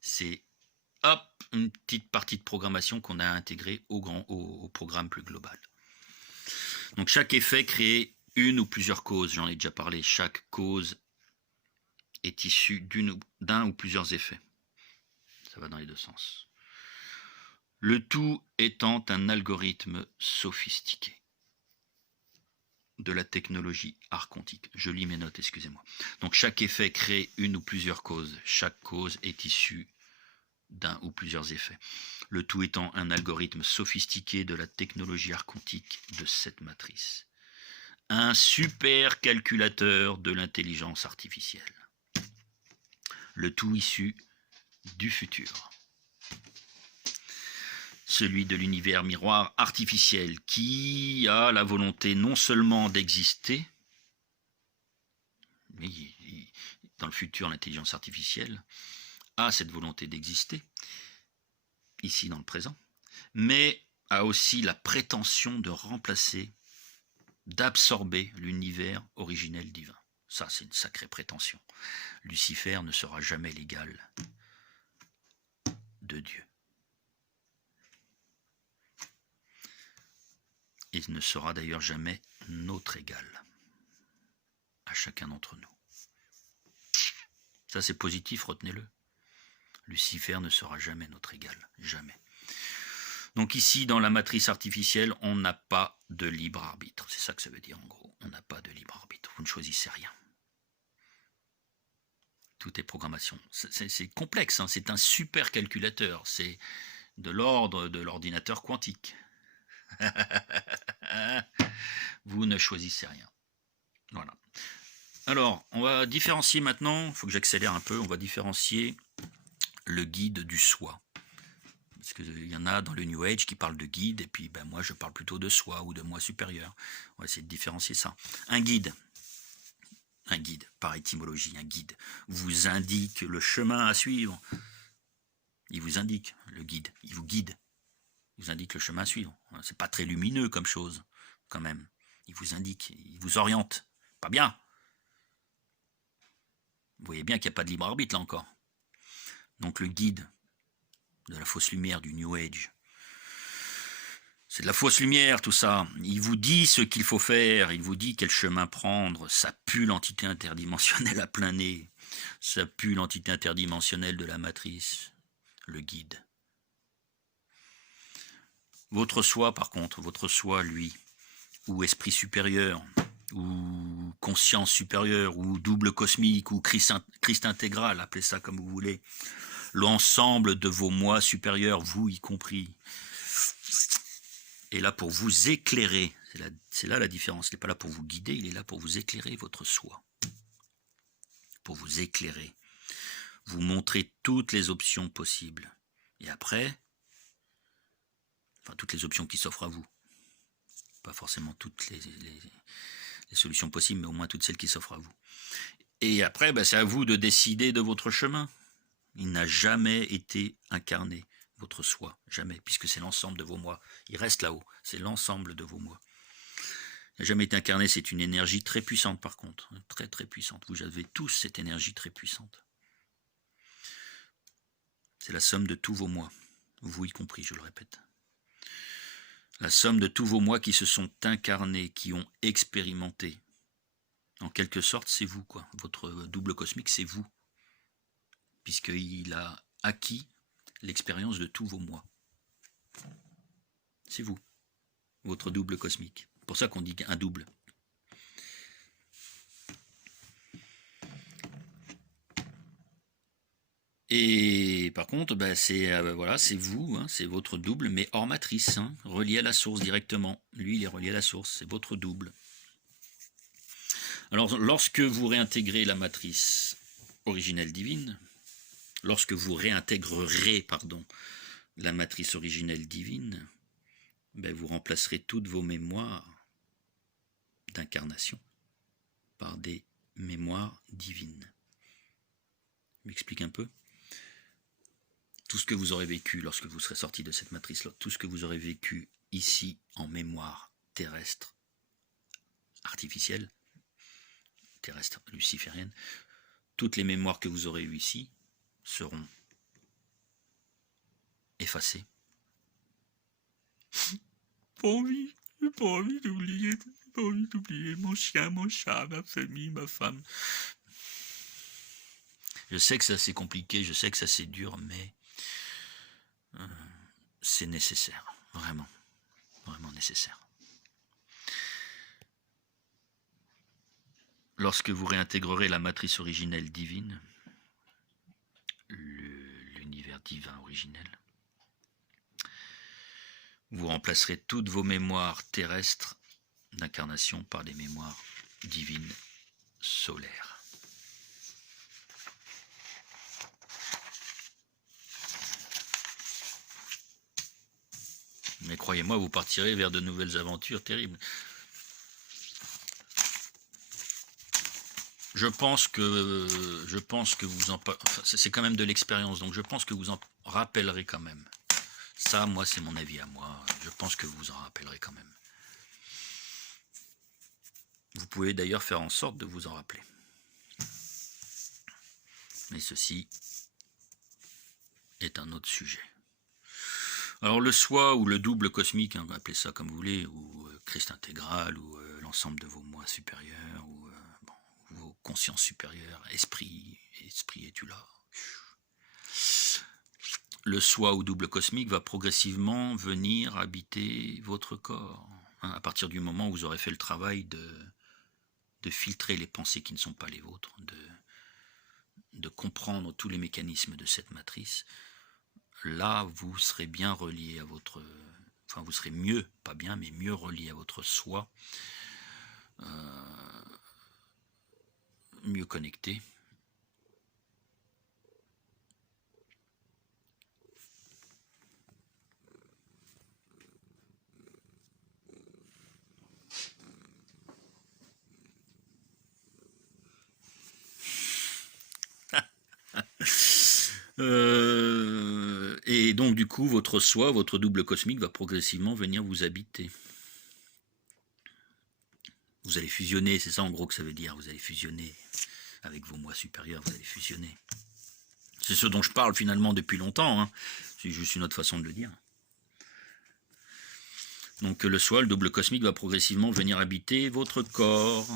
C'est une petite partie de programmation qu'on a intégrée au programme plus global. Donc chaque effet crée une ou plusieurs causes, j'en ai déjà parlé. Chaque cause est issue d'un ou plusieurs effets. Ça va dans les 2 sens. Le tout étant un algorithme sophistiqué de la technologie archontique. Je lis mes notes, excusez-moi. Donc chaque effet crée une ou plusieurs causes. Chaque cause est issue d'un ou plusieurs effets. Le tout étant un algorithme sophistiqué de la technologie archontique de cette matrice. Un super calculateur de l'intelligence artificielle. Le tout issu du futur. celui de l'univers miroir artificiel, qui a la volonté non seulement d'exister, mais dans le futur, l'intelligence artificielle a cette volonté d'exister, ici dans le présent, mais a aussi la prétention de remplacer, d'absorber l'univers originel divin. Ça, c'est une sacrée prétention. Lucifer ne sera jamais l'égal de Dieu. Et ne sera d'ailleurs jamais notre égal à chacun d'entre nous. Ça, c'est positif, retenez-le. Lucifer ne sera jamais notre égal, jamais. Donc ici, dans la matrice artificielle, on n'a pas de libre arbitre. C'est ça que ça veut dire en gros. On n'a pas de libre arbitre. Vous ne choisissez rien. Tout est programmation. C'est complexe, hein. C'est un super calculateur. C'est de l'ordre de l'ordinateur quantique. Vous ne choisissez rien. Voilà. Alors, on va différencier maintenant, il faut que j'accélère un peu, on va différencier le guide du soi. Parce qu'il y en a dans le New Age qui parlent de guide, et puis ben, moi je parle plutôt de soi ou de moi supérieur. On va essayer de différencier ça. Un guide, par étymologie, un guide, vous indique le chemin à suivre. Il vous indique, le guide, il vous guide. Il vous indique le chemin à suivre. C'est pas très lumineux comme chose, quand même. Il vous indique, il vous oriente. Pas bien. Vous voyez bien qu'il n'y a pas de libre arbitre là encore. Donc le guide de la fausse lumière du New Age, c'est de la fausse lumière tout ça. Il vous dit ce qu'il faut faire, il vous dit quel chemin prendre. Ça pue l'entité interdimensionnelle à plein nez. Ça pue l'entité interdimensionnelle de la matrice, le guide. Votre soi par contre, votre soi lui, ou esprit supérieur, ou conscience supérieure, ou double cosmique, ou Christ intégral, appelez ça comme vous voulez, l'ensemble de vos moi supérieurs, vous y compris, est là pour vous éclairer. C'est là la différence. Il n'est pas là pour vous guider, il est là pour vous éclairer votre soi. Pour vous éclairer. Vous montrer toutes les options possibles. Et après, enfin toutes les options qui s'offrent à vous. Pas forcément toutes les solutions possibles, mais au moins toutes celles qui s'offrent à vous. Et après, ben, c'est à vous de décider de votre chemin. Il n'a jamais été incarné, votre soi, jamais, puisque c'est l'ensemble de vos moi. Il reste là-haut, c'est l'ensemble de vos moi. Il n'a jamais été incarné, c'est une énergie très puissante par contre, très très puissante. Vous avez tous cette énergie très puissante. C'est la somme de tous vos moi, vous y compris, je le répète. La somme de tous vos moi qui se sont incarnés, qui ont expérimenté. En quelque sorte, c'est vous, quoi. Votre double cosmique, c'est vous. Puisqu'il a acquis l'expérience de tous vos moi. C'est vous, votre double cosmique. C'est pour ça qu'on dit un double. Et par contre, ben voilà, c'est vous, hein, c'est votre double, mais hors matrice, hein, relié à la source directement. Lui, il est relié à la source, c'est votre double. Alors, lorsque vous réintégrez la matrice originelle divine, lorsque vous réintégrerez, la matrice originelle divine, ben vous remplacerez toutes vos mémoires d'incarnation par des mémoires divines. Je m'explique un peu. Tout ce que vous aurez vécu lorsque vous serez sorti de cette matrice-là, tout ce que vous aurez vécu ici en mémoire terrestre, artificielle, terrestre luciférienne, toutes les mémoires que vous aurez eues ici seront effacées. J'ai pas envie d'oublier mon chien, mon chat, ma famille, ma femme. Je sais que ça c'est compliqué, je sais que ça c'est dur, mais c'est nécessaire, vraiment, vraiment nécessaire. Lorsque vous réintégrerez la matrice originelle divine, l'univers divin originel, vous remplacerez toutes vos mémoires terrestres d'incarnation par des mémoires divines solaires. Mais croyez-moi, vous partirez vers de nouvelles aventures terribles. Je pense que vous en... Enfin, c'est quand même de l'expérience, donc je pense que vous en rappellerez quand même. Ça, moi, c'est mon avis à moi. Je pense que vous en rappellerez quand même. Vous pouvez d'ailleurs faire en sorte de vous en rappeler. Mais ceci est un autre sujet. Alors le soi ou le double cosmique, hein, appelez ça comme vous voulez, ou Christ intégral, ou l'ensemble de vos moi supérieurs, ou vos consciences supérieures, esprit es-tu là? Le soi ou double cosmique va progressivement venir habiter votre corps, hein, à partir du moment où vous aurez fait le travail de filtrer les pensées qui ne sont pas les vôtres, de comprendre tous les mécanismes de cette matrice. Là, vous serez bien relié à votre... Enfin, vous serez mieux, pas bien, mais mieux relié à votre soi, mieux connecté. Et donc, du coup, votre soi, votre double cosmique va progressivement venir vous habiter. Vous allez fusionner, c'est ça en gros que ça veut dire. Vous allez fusionner avec vos moi supérieurs, vous allez fusionner. C'est ce dont je parle finalement depuis longtemps, hein. C'est juste une autre façon de le dire. Donc le soi, le double cosmique, va progressivement venir habiter votre corps.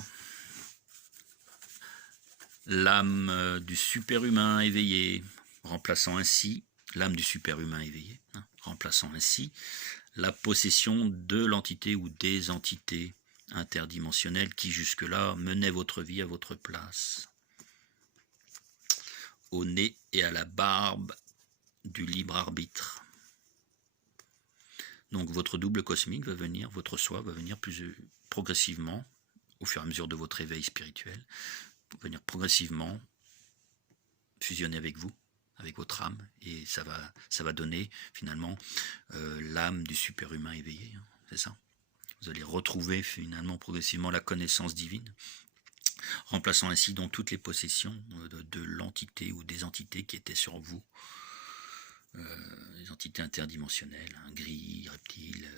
L'âme du super-humain éveillé, remplaçant ainsi l'âme du super-humain éveillé, hein, remplaçant ainsi la possession de l'entité ou des entités interdimensionnelles qui jusque-là menaient votre vie à votre place. Au nez et à la barbe du libre arbitre. Donc votre double cosmique va venir, votre soi va venir plus progressivement, au fur et à mesure de votre éveil spirituel, venir progressivement fusionner avec vous, avec votre âme, et ça va donner finalement l'âme du super-humain éveillé, hein, c'est ça. Vous allez retrouver finalement progressivement la connaissance divine, remplaçant ainsi donc toutes les possessions de l'entité ou des entités qui étaient sur vous, les entités interdimensionnelles, hein, gris, reptiles,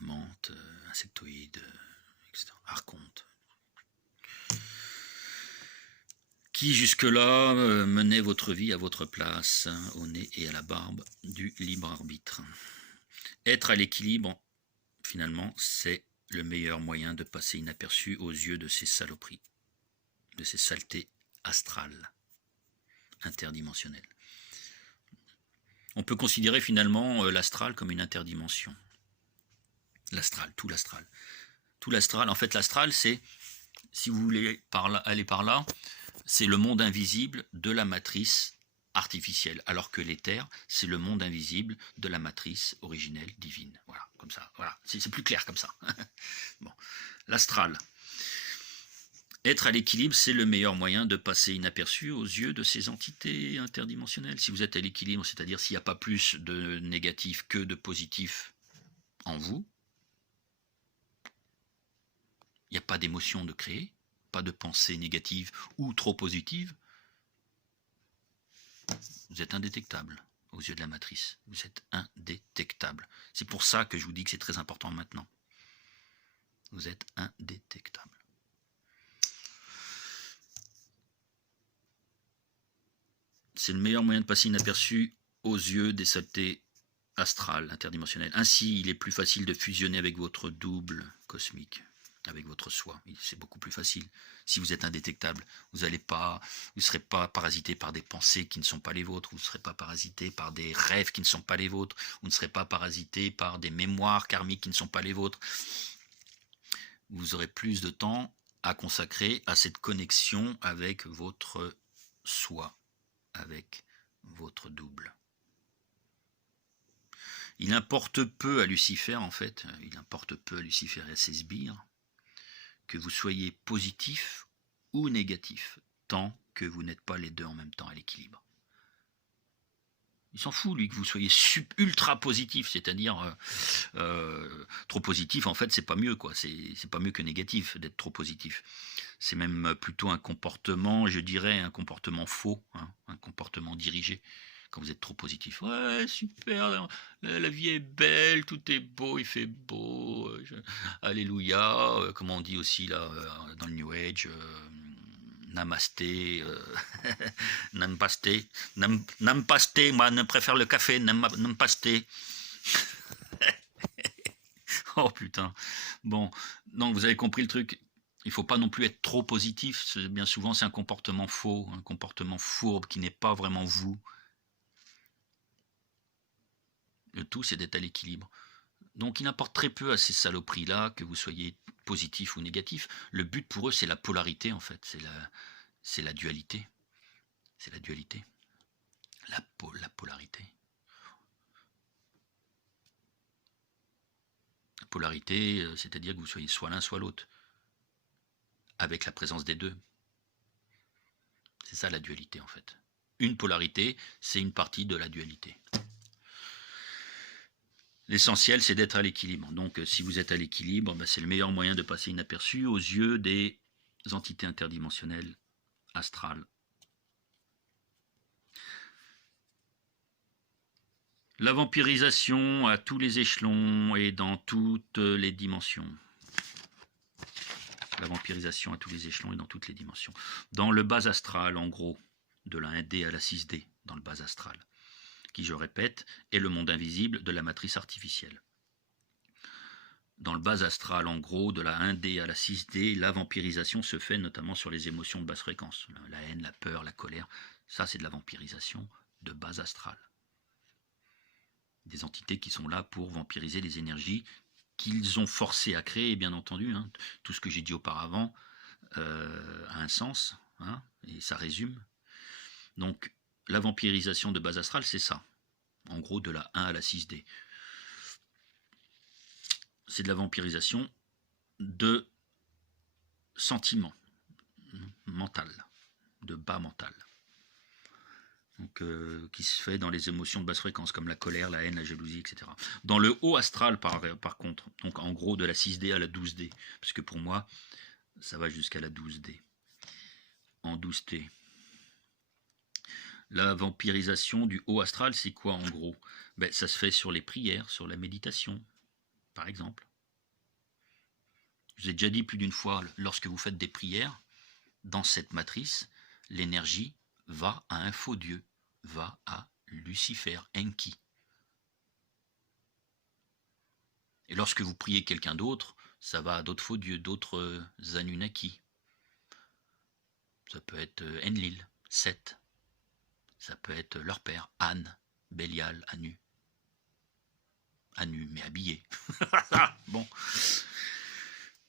mantes, insectoïdes, etc., archontes, qui jusque-là menait votre vie à votre place, hein, au nez et à la barbe du libre arbitre. Être à l'équilibre, finalement, c'est le meilleur moyen de passer inaperçu aux yeux de ces saloperies, de ces saletés astrales, interdimensionnelles. On peut considérer finalement l'astral comme une interdimension. L'astral, tout l'astral. Tout l'astral, en fait l'astral c'est, si vous voulez aller par là, c'est le monde invisible de la matrice artificielle, alors que l'éther, c'est le monde invisible de la matrice originelle divine. Voilà, comme ça, voilà, c'est plus clair comme ça. Bon, l'astral. Être à l'équilibre, c'est le meilleur moyen de passer inaperçu aux yeux de ces entités interdimensionnelles. Si vous êtes à l'équilibre, c'est-à-dire s'il n'y a pas plus de négatif que de positif en vous, il n'y a pas d'émotion de créer, pas de pensée négative ou trop positive, vous êtes indétectable aux yeux de la matrice. Vous êtes indétectable. C'est pour ça que je vous dis que c'est très important maintenant. Vous êtes indétectable. C'est le meilleur moyen de passer inaperçu aux yeux des saletés astrales, interdimensionnelles. Ainsi, il est plus facile de fusionner avec votre double cosmique, avec votre soi. C'est beaucoup plus facile. Si vous êtes indétectable, vous ne serez pas parasité par des pensées qui ne sont pas les vôtres, vous ne serez pas parasité par des rêves qui ne sont pas les vôtres, vous ne serez pas parasité par des mémoires karmiques qui ne sont pas les vôtres. Vous aurez plus de temps à consacrer à cette connexion avec votre soi, avec votre double. Il importe peu à Lucifer, en fait, il importe peu à Lucifer et à ses sbires, que vous soyez positif ou négatif, tant que vous n'êtes pas les deux en même temps à l'équilibre. Il s'en fout, lui, que vous soyez ultra positif, c'est-à-dire trop positif, en fait, c'est pas mieux, quoi. C'est pas mieux que négatif d'être trop positif. C'est même plutôt un comportement, je dirais, un comportement faux, hein, un comportement dirigé. Quand vous êtes trop positif, ouais, super, la vie est belle, tout est beau, il fait beau, alléluia, comment on dit aussi là, dans le New Age, namasté, nampasté, nampasté, moi je préfère le café, nampasté. Oh putain. Bon, donc vous avez compris le truc. Il ne faut pas non plus être trop positif. Bien souvent, c'est un comportement faux, un comportement fourbe qui n'est pas vraiment vous. Le tout, c'est d'être à l'équilibre. Donc, il n'importe très peu à ces saloperies-là que vous soyez positif ou négatif. Le but pour eux, c'est la polarité, en fait. C'est la dualité. C'est la dualité. La polarité. La polarité, c'est-à-dire que vous soyez soit l'un, soit l'autre. Avec la présence des deux. C'est ça la dualité, en fait. Une polarité, c'est une partie de la dualité. L'essentiel, c'est d'être à l'équilibre. Donc, si vous êtes à l'équilibre, c'est le meilleur moyen de passer inaperçu aux yeux des entités interdimensionnelles astrales. La vampirisation à tous les échelons et dans toutes les dimensions. La vampirisation à tous les échelons et dans toutes les dimensions. Dans le bas astral, en gros, de la 1D à la 6D, dans le bas astral, qui, je répète, est le monde invisible de la matrice artificielle. Dans le bas astral, en gros, de la 1D à la 6D, la vampirisation se fait notamment sur les émotions de basse fréquence. La haine, la peur, la colère, ça c'est de la vampirisation de bas astral. Des entités qui sont là pour vampiriser les énergies qu'ils ont forcé à créer, bien entendu. Hein. Tout ce que j'ai dit auparavant a un sens, hein, et ça résume. Donc, la vampirisation de base astrale, c'est ça. En gros, de la 1 à la 6D. C'est de la vampirisation de sentiments mental, de bas mental. Donc, qui se fait dans les émotions de basse fréquence, comme la colère, la haine, la jalousie, etc. Dans le haut astral, par contre, donc en gros de la 6D à la 12D, parce que pour moi, ça va jusqu'à la 12D. En 12T. La vampirisation du haut astral, c'est quoi en gros? Ça se fait sur les prières, sur la méditation, par exemple. Je vous ai déjà dit plus d'une fois, lorsque vous faites des prières, dans cette matrice, l'énergie va à un faux dieu, va à Lucifer, Enki. Et lorsque vous priez quelqu'un d'autre, ça va à d'autres faux dieux, d'autres Anunnaki. Ça peut être Enlil, Seth. Ça peut être leur père, Anne, Bélial, Anu. Anu, mais habillé. Bon.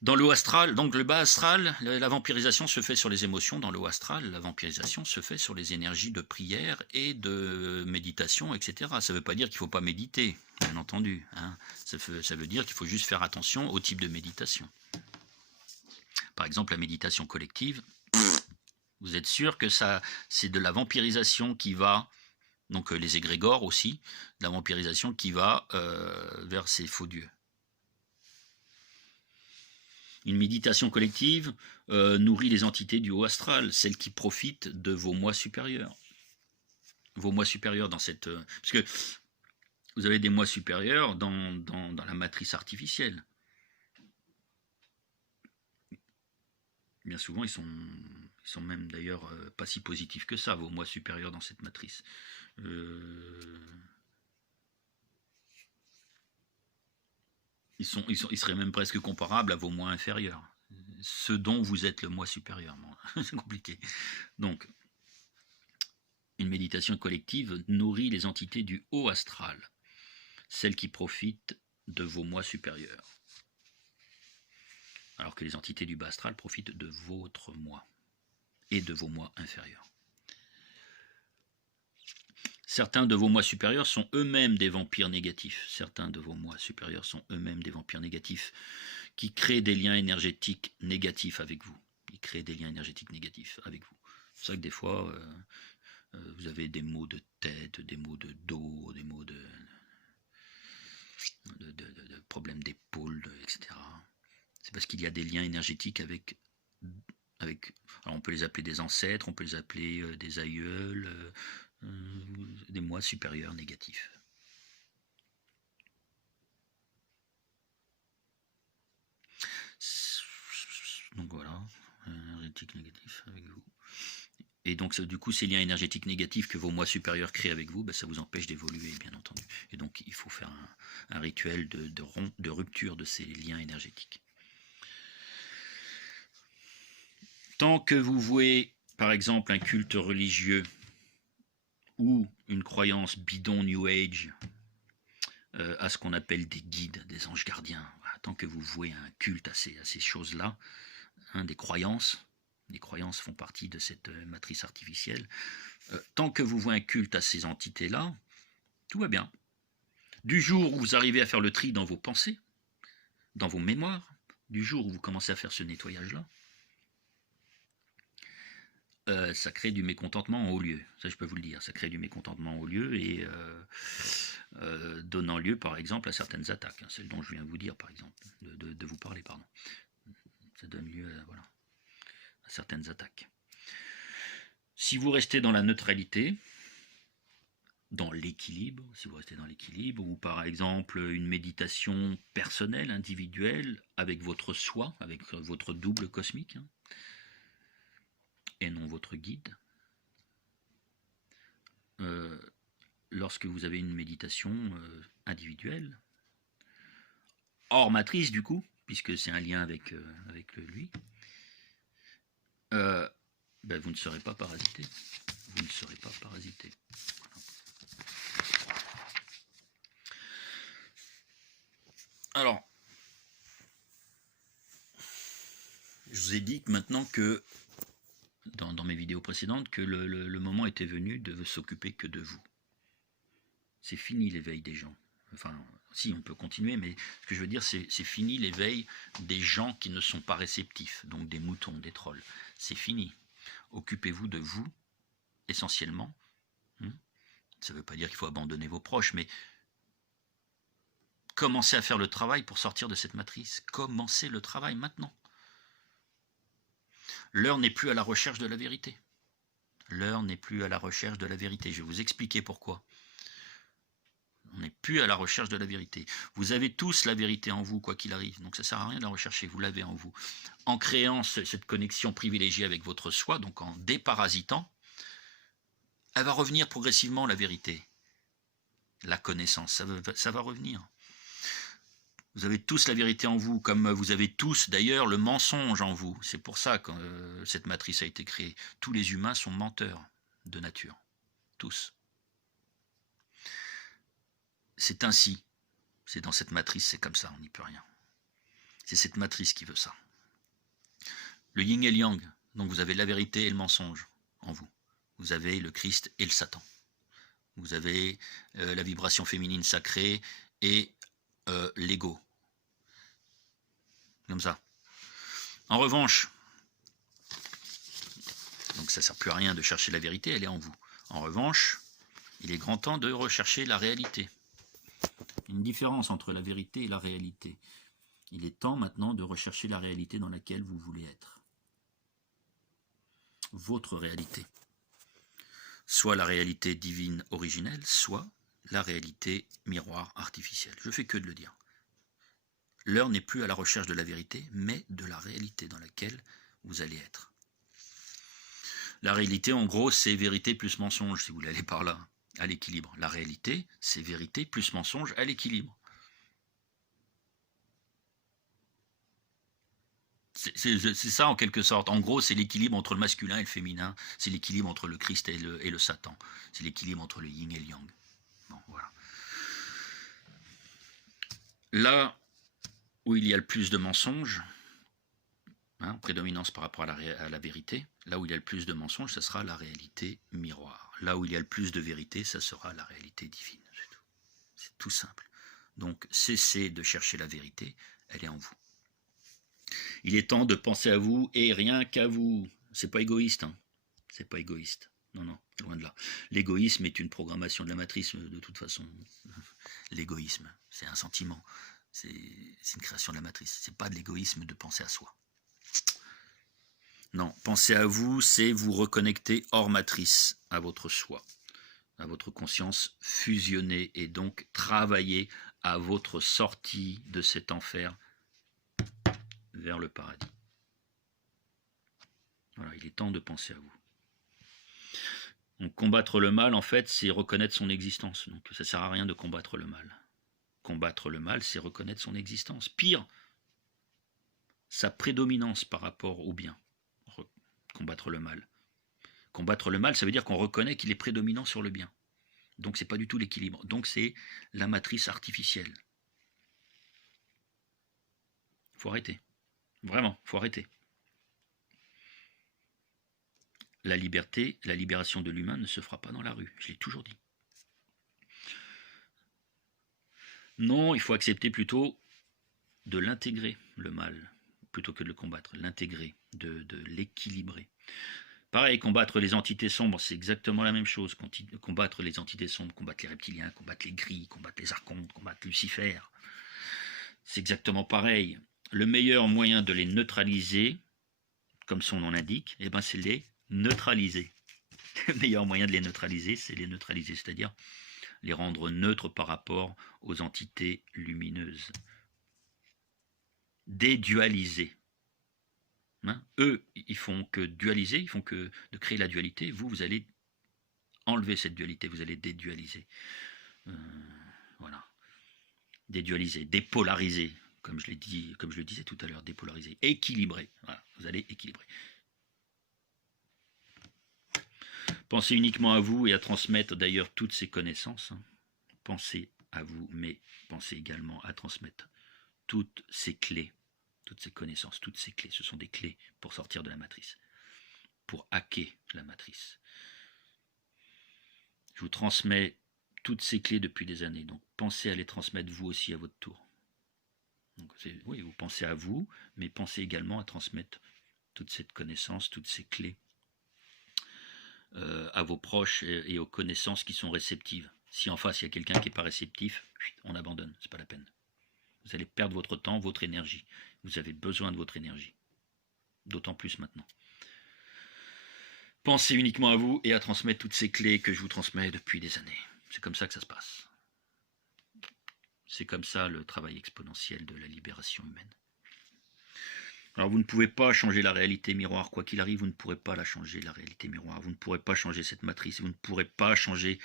Dans le haut astral, donc le bas astral, la vampirisation se fait sur les émotions. Dans le haut astral, la vampirisation se fait sur les énergies de prière et de méditation, etc. Ça ne veut pas dire qu'il ne faut pas méditer, bien entendu. Hein. Ça veut dire qu'il faut juste faire attention au type de méditation. Par exemple, la méditation collective, vous êtes sûr que ça, c'est de la vampirisation qui va, donc les égrégores aussi, de la vampirisation qui va vers ces faux dieux. Une méditation collective nourrit les entités du haut astral, celles qui profitent de vos moi supérieurs. Vos moi supérieurs dans cette... parce que vous avez des moi supérieurs dans la matrice artificielle. Bien souvent, ils sont même d'ailleurs pas si positifs que ça, vos moi supérieurs dans cette matrice. Ils seraient même presque comparables à vos moi inférieurs. Ce dont vous êtes le moi supérieur. C'est compliqué. Donc, une méditation collective nourrit les entités du haut astral, celles qui profitent de vos moi supérieurs. Alors que les entités du bas astral profitent de votre moi et de vos moi inférieurs. Certains de vos moi supérieurs sont eux-mêmes des vampires négatifs. Certains de vos moi supérieurs sont eux-mêmes des vampires négatifs qui créent des liens énergétiques négatifs avec vous. Ils créent des liens énergétiques négatifs avec vous. C'est ça que des fois, vous avez des maux de tête, des maux de dos, des maux de problèmes d'épaule, etc. C'est parce qu'il y a des liens énergétiques avec alors on peut les appeler des ancêtres, on peut les appeler des aïeuls, des moi supérieurs négatifs. Donc voilà, énergétique négatif avec vous. Et donc du coup ces liens énergétiques négatifs que vos moi supérieurs créent avec vous, ça vous empêche d'évoluer, bien entendu. Et donc il faut faire un rituel de rupture de ces liens énergétiques. Tant que vous vouez, par exemple, un culte religieux ou une croyance bidon New Age à ce qu'on appelle des guides, des anges gardiens, voilà, tant que vous vouez un culte à ces choses-là, des croyances font partie de cette matrice artificielle, tant que vous vouez un culte à ces entités-là, tout va bien. Du jour où vous arrivez à faire le tri dans vos pensées, dans vos mémoires, du jour où vous commencez à faire ce nettoyage-là, ça crée du mécontentement en haut lieu. Ça, je peux vous le dire. Ça crée du mécontentement en haut lieu et donnant lieu, par exemple, à certaines attaques. Celles dont je viens de vous dire, par exemple, de vous parler, pardon. Ça donne lieu à certaines attaques. Si vous restez dans la neutralité, dans l'équilibre, si vous restez dans l'équilibre, ou par exemple une méditation personnelle, individuelle, avec votre soi, avec votre double cosmique, et non votre guide, lorsque vous avez une méditation individuelle, hors matrice du coup, puisque c'est un lien avec lui, vous ne serez pas parasité. Vous ne serez pas parasité. Alors, je vous ai dit que maintenant que, dans mes vidéos précédentes, que le moment était venu de s'occuper que de vous. C'est fini l'éveil des gens. Enfin, si, on peut continuer, mais ce que je veux dire, c'est fini l'éveil des gens qui ne sont pas réceptifs, donc des moutons, des trolls. C'est fini. Occupez-vous de vous, essentiellement. Ça ne veut pas dire qu'il faut abandonner vos proches, mais commencez à faire le travail pour sortir de cette matrice. Commencez le travail maintenant. L'heure n'est plus à la recherche de la vérité. L'heure n'est plus à la recherche de la vérité. Je vais vous expliquer pourquoi. On n'est plus à la recherche de la vérité. Vous avez tous la vérité en vous, quoi qu'il arrive. Donc ça ne sert à rien de la rechercher, vous l'avez en vous. En créant cette connexion privilégiée avec votre soi, donc en déparasitant, elle va revenir progressivement, la vérité. La connaissance, ça va revenir. Vous avez tous la vérité en vous, comme vous avez tous d'ailleurs le mensonge en vous. C'est pour ça que cette matrice a été créée. Tous les humains sont menteurs de nature. Tous. C'est ainsi. C'est dans cette matrice, c'est comme ça, on n'y peut rien. C'est cette matrice qui veut ça. Le yin et le yang, donc vous avez la vérité et le mensonge en vous. Vous avez le Christ et le Satan. Vous avez la vibration féminine sacrée et l'ego. Comme ça. En revanche, donc ça ne sert plus à rien de chercher la vérité, elle est en vous. En revanche, il est grand temps de rechercher la réalité. Une différence entre la vérité et la réalité. Il est temps maintenant de rechercher la réalité dans laquelle vous voulez être. Votre réalité. Soit la réalité divine originelle, soit la réalité miroir artificielle. Je ne fais que de le dire. L'heure n'est plus à la recherche de la vérité, mais de la réalité dans laquelle vous allez être. La réalité, en gros, c'est vérité plus mensonge, si vous voulez aller par là, à l'équilibre. La réalité, c'est vérité plus mensonge à l'équilibre. C'est ça en quelque sorte. En gros, c'est l'équilibre entre le masculin et le féminin. C'est l'équilibre entre le Christ et le Satan. C'est l'équilibre entre le yin et le yang. Bon, voilà. Là où il y a le plus de mensonges, prédominance par rapport à la vérité, là où il y a le plus de mensonges, ça sera la réalité miroir. Là où il y a le plus de vérité, ça sera la réalité divine. C'est tout simple. Donc, cessez de chercher la vérité, elle est en vous. Il est temps de penser à vous et rien qu'à vous. C'est pas égoïste, C'est pas égoïste. Non, non. loin de là. L'égoïsme est une programmation de la matrice, de toute façon. L'égoïsme, c'est un sentiment. C'est une création de la matrice. C'est pas de l'égoïsme de penser à soi. Non, penser à vous, c'est vous reconnecter hors matrice, à votre soi, à votre conscience fusionnée, et donc travailler à votre sortie de cet enfer vers le paradis. Voilà, il est temps de penser à vous. Donc combattre le mal, en fait, c'est reconnaître son existence. Donc ça ne sert à rien de combattre le mal. Combattre le mal, c'est reconnaître son existence. Pire, sa prédominance par rapport au bien. Combattre le mal. Combattre le mal, ça veut dire qu'on reconnaît qu'il est prédominant sur le bien. Donc c'est pas du tout l'équilibre. Donc c'est la matrice artificielle. Faut arrêter. Vraiment, faut arrêter. La liberté, la libération de l'humain ne se fera pas dans la rue. Je l'ai toujours dit. Non, il faut accepter plutôt de l'intégrer, le mal, plutôt que de le combattre. L'intégrer, de l'équilibrer. Pareil, combattre les entités sombres, c'est exactement la même chose. Combattre les entités sombres, combattre les reptiliens, combattre les gris, combattre les archontes, combattre Lucifer. C'est exactement pareil. Le meilleur moyen de les neutraliser, comme son nom l'indique, eh ben c'est les neutraliser. Le meilleur moyen de les neutraliser, c'est les neutraliser, c'est-à-dire les rendre neutres par rapport aux entités lumineuses. Dédualiser. Hein, eux, ils font que dualiser, ils font que de créer la dualité. Vous allez enlever cette dualité, vous allez dédualiser. Voilà. Dédualiser, dépolariser, comme je l'ai dit, comme je le disais tout à l'heure, dépolariser, équilibrer. Voilà, vous allez équilibrer. Pensez uniquement à vous et à transmettre d'ailleurs toutes ces connaissances. Pensez à vous, mais pensez également à transmettre toutes ces clés, toutes ces connaissances, toutes ces clés. Ce sont des clés pour sortir de la matrice, pour hacker la matrice. Je vous transmets toutes ces clés depuis des années, donc pensez à les transmettre vous aussi à votre tour. Donc, oui, vous pensez à vous, mais pensez également à transmettre toute cette connaissance, toutes ces clés à vos proches et aux connaissances qui sont réceptives. Si en face il y a quelqu'un qui n'est pas réceptif, on abandonne, c'est pas la peine. Vous allez perdre votre temps, votre énergie. Vous avez besoin de votre énergie. D'autant plus maintenant. Pensez uniquement à vous et à transmettre toutes ces clés que je vous transmets depuis des années. C'est comme ça que ça se passe. C'est comme ça le travail exponentiel de la libération humaine. Alors vous ne pouvez pas changer la réalité miroir, quoi qu'il arrive, vous ne pourrez pas la changer, la réalité miroir. Vous ne pourrez pas changer cette matrice, vous ne pourrez pas changer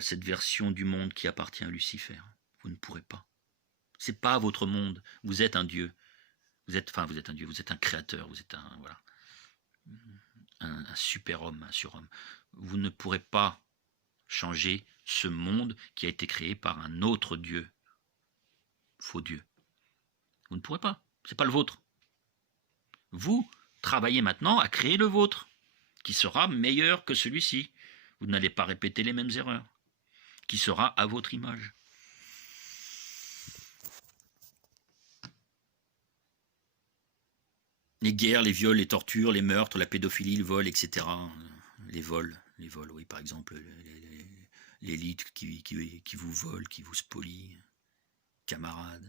cette version du monde qui appartient à Lucifer. Vous ne pourrez pas. C'est pas votre monde. Vous êtes un dieu. Vous êtes un dieu. Vous êtes un créateur. Vous êtes un super-homme, un surhomme. Vous ne pourrez pas changer ce monde qui a été créé par un autre dieu, faux dieu. Vous ne pourrez pas. C'est pas le vôtre. Vous travaillez maintenant à créer le vôtre, qui sera meilleur que celui-ci. Vous n'allez pas répéter les mêmes erreurs, qui sera à votre image. Les guerres, les viols, les tortures, les meurtres, la pédophilie, le vol, etc. Les vols, oui, par exemple, l'élite qui vous vole, qui vous spolie, camarades.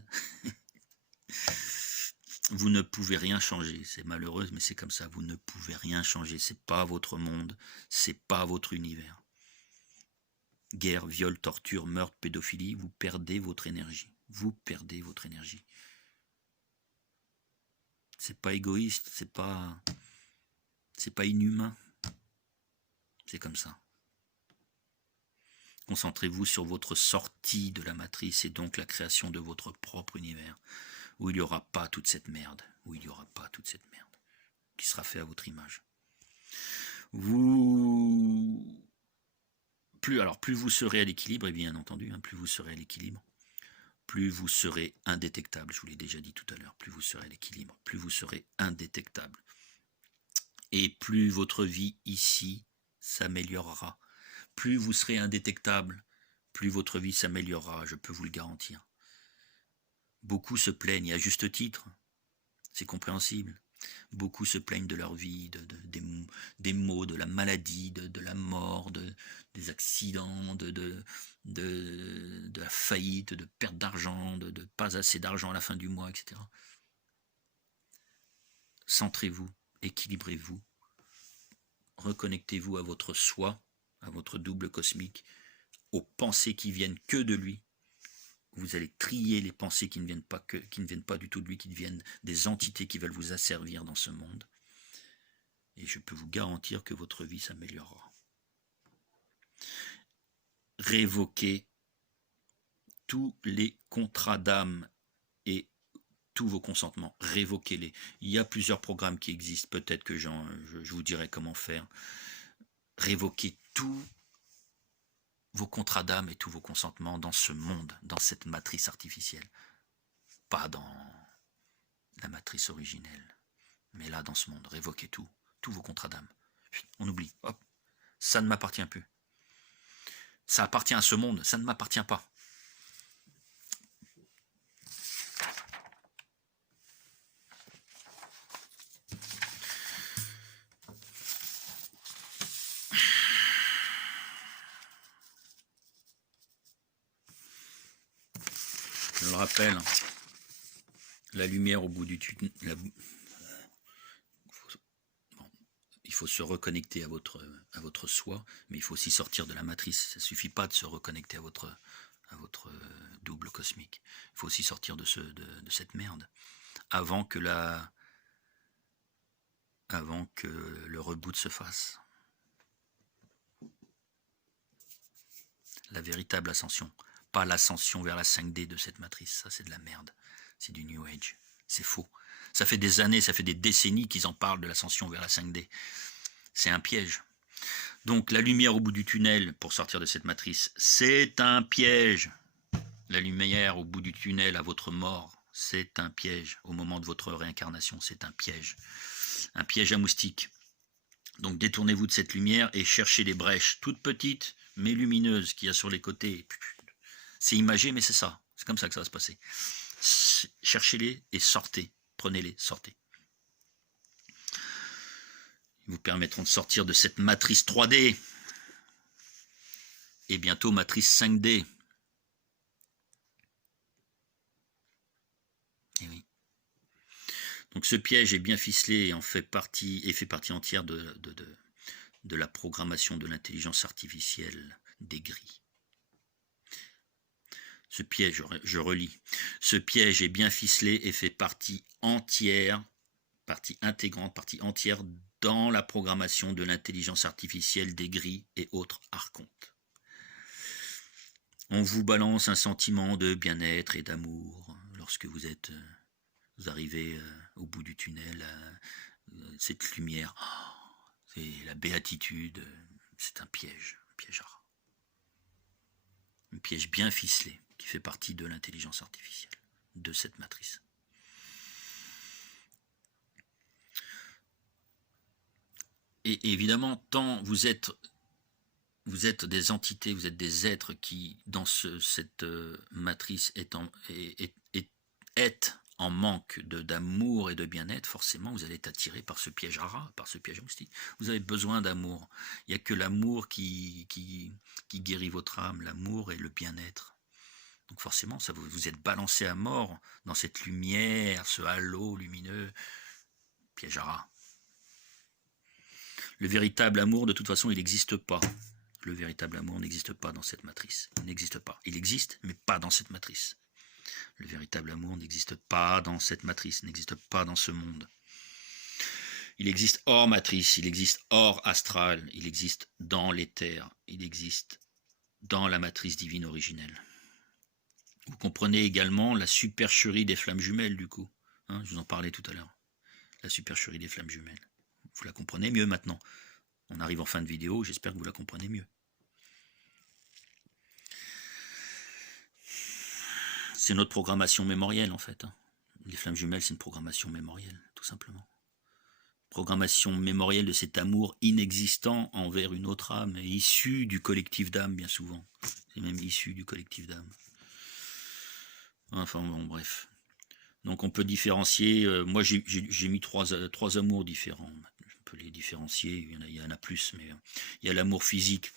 Vous ne pouvez rien changer, c'est malheureux, mais c'est comme ça, vous ne pouvez rien changer, c'est pas votre monde, c'est pas votre univers. Guerre, viol, torture, meurtre, pédophilie, vous perdez votre énergie, vous perdez votre énergie. C'est pas égoïste, c'est pas inhumain, c'est comme ça. Concentrez-vous sur votre sortie de la matrice et donc la création de votre propre univers, où il n'y aura pas toute cette merde, qui sera fait à votre image. Plus vous serez à l'équilibre, et bien entendu, plus vous serez à l'équilibre, plus vous serez indétectable. Je vous l'ai déjà dit tout à l'heure, plus vous serez à l'équilibre, plus vous serez indétectable. Et plus votre vie ici s'améliorera. Plus vous serez indétectable, plus votre vie s'améliorera, je peux vous le garantir. Beaucoup se plaignent, et à juste titre, c'est compréhensible. Beaucoup se plaignent de leur vie, des maux, de la maladie, de la mort, des accidents, de la faillite, de perte d'argent, de pas assez d'argent à la fin du mois, etc. Centrez-vous, équilibrez-vous, reconnectez-vous à votre soi, à votre double cosmique, aux pensées qui viennent que de lui. Vous allez trier les pensées qui ne viennent pas du tout de lui, qui deviennent des entités qui veulent vous asservir dans ce monde. Et je peux vous garantir que votre vie s'améliorera. Révoquez tous les contrats d'âme et tous vos consentements. Révoquez-les. Il y a plusieurs programmes qui existent. Peut-être que je vous dirai comment faire. Révoquez tous vos contrats d'âme et tous vos consentements dans ce monde, dans cette matrice artificielle. Pas dans la matrice originelle, mais là, dans ce monde. Révoquez tout, tous vos contrats d'âme. On oublie, hop, ça ne m'appartient plus. Ça appartient à ce monde, ça ne m'appartient pas. Je le rappelle, la lumière au bout du tunnel. Il faut se reconnecter à votre soi, mais il faut aussi sortir de la matrice. Ça ne suffit pas de se reconnecter à votre double cosmique. Il faut aussi sortir de cette merde avant que le reboot se fasse. La véritable ascension, pas l'ascension vers la 5D de cette matrice. Ça, c'est de la merde. C'est du New Age. C'est faux. Ça fait des années, ça fait des décennies qu'ils en parlent de l'ascension vers la 5D. C'est un piège. Donc la lumière au bout du tunnel pour sortir de cette matrice, c'est un piège. La lumière au bout du tunnel à votre mort, c'est un piège. Au moment de votre réincarnation, c'est un piège. Un piège à moustiques. Donc détournez-vous de cette lumière et cherchez les brèches toutes petites mais lumineuses qu'il y a sur les côtés. C'est imagé, mais c'est ça. C'est comme ça que ça va se passer. Cherchez-les et sortez. Prenez-les, sortez. Ils vous permettront de sortir de cette matrice 3D et bientôt matrice 5D. Et oui. Donc ce piège est bien ficelé et fait partie entière de la programmation de l'intelligence artificielle des gris. Ce piège, je relis, ce piège est bien ficelé et fait partie intégrante, partie entière dans la programmation de l'intelligence artificielle des gris et autres archontes. On vous balance un sentiment de bien-être et d'amour lorsque vous arrivez au bout du tunnel, cette lumière, c'est la béatitude, c'est un piège à rat. Un piège bien ficelé qui fait partie de l'intelligence artificielle, de cette matrice. Et évidemment, tant vous êtes des entités, vous êtes des êtres qui, dans cette matrice, est en manque d'amour et de bien-être, forcément, vous allez être attiré par ce piège à rat, par ce piège à moustique. Vous avez besoin d'amour. Il n'y a que l'amour qui guérit votre âme, l'amour et le bien-être. Donc forcément, vous êtes balancé à mort dans cette lumière, ce halo lumineux, piège à rat. Le véritable amour, de toute façon, il n'existe pas. Le véritable amour n'existe pas dans cette matrice. Il n'existe pas. Il existe, mais pas dans cette matrice. Le véritable amour n'existe pas dans cette matrice, n'existe pas dans ce monde. Il existe hors matrice, il existe hors astral, il existe dans l'éther, il existe dans la matrice divine originelle. Vous comprenez également la supercherie des flammes jumelles, du coup. Je vous en parlais tout à l'heure. La supercherie des flammes jumelles. Vous la comprenez mieux maintenant. On arrive en fin de vidéo, j'espère que vous la comprenez mieux. C'est notre programmation mémorielle, en fait. Les flammes jumelles, c'est une programmation mémorielle, tout simplement. Programmation mémorielle de cet amour inexistant envers une autre âme, issu du collectif d'âme, bien souvent. C'est même issu du collectif d'âme. Enfin, bon, bref. Donc on peut différencier, moi j'ai mis trois amours différents. Je peux les différencier, il y en a plus, mais il y a l'amour physique.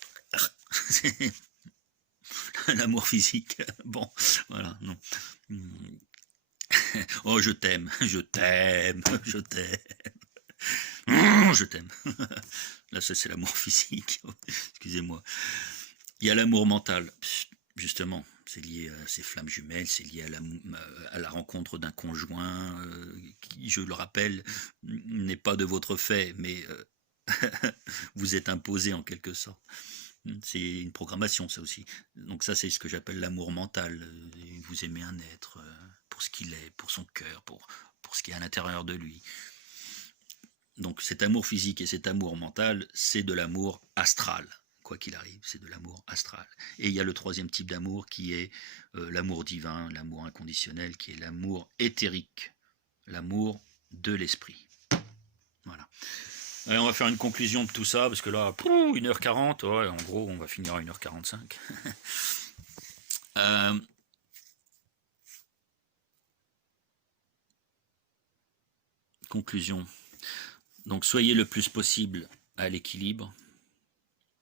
L'amour physique, bon, voilà, non. Oh, je t'aime, je t'aime, je t'aime. Je t'aime. Là, ça, c'est l'amour physique. Excusez-moi. Il y a l'amour mental. Justement, c'est lié à ces flammes jumelles, c'est lié à la rencontre d'un conjoint qui, je le rappelle, n'est pas de votre fait, mais vous êtes imposé en quelque sorte. C'est une programmation, ça aussi. Donc ça, c'est ce que j'appelle l'amour mental. Vous aimez un être pour ce qu'il est, pour son cœur, pour ce qui est à l'intérieur de lui. Donc cet amour physique et cet amour mental, c'est de l'amour astral. Quoi qu'il arrive, c'est de l'amour astral. Et il y a le troisième type d'amour qui est l'amour divin, l'amour inconditionnel, qui est l'amour éthérique, l'amour de l'esprit. Voilà. Allez, on va faire une conclusion de tout ça, parce que là, 1h40, ouais, en gros, on va finir à 1h45. Conclusion. Donc, soyez le plus possible à l'équilibre.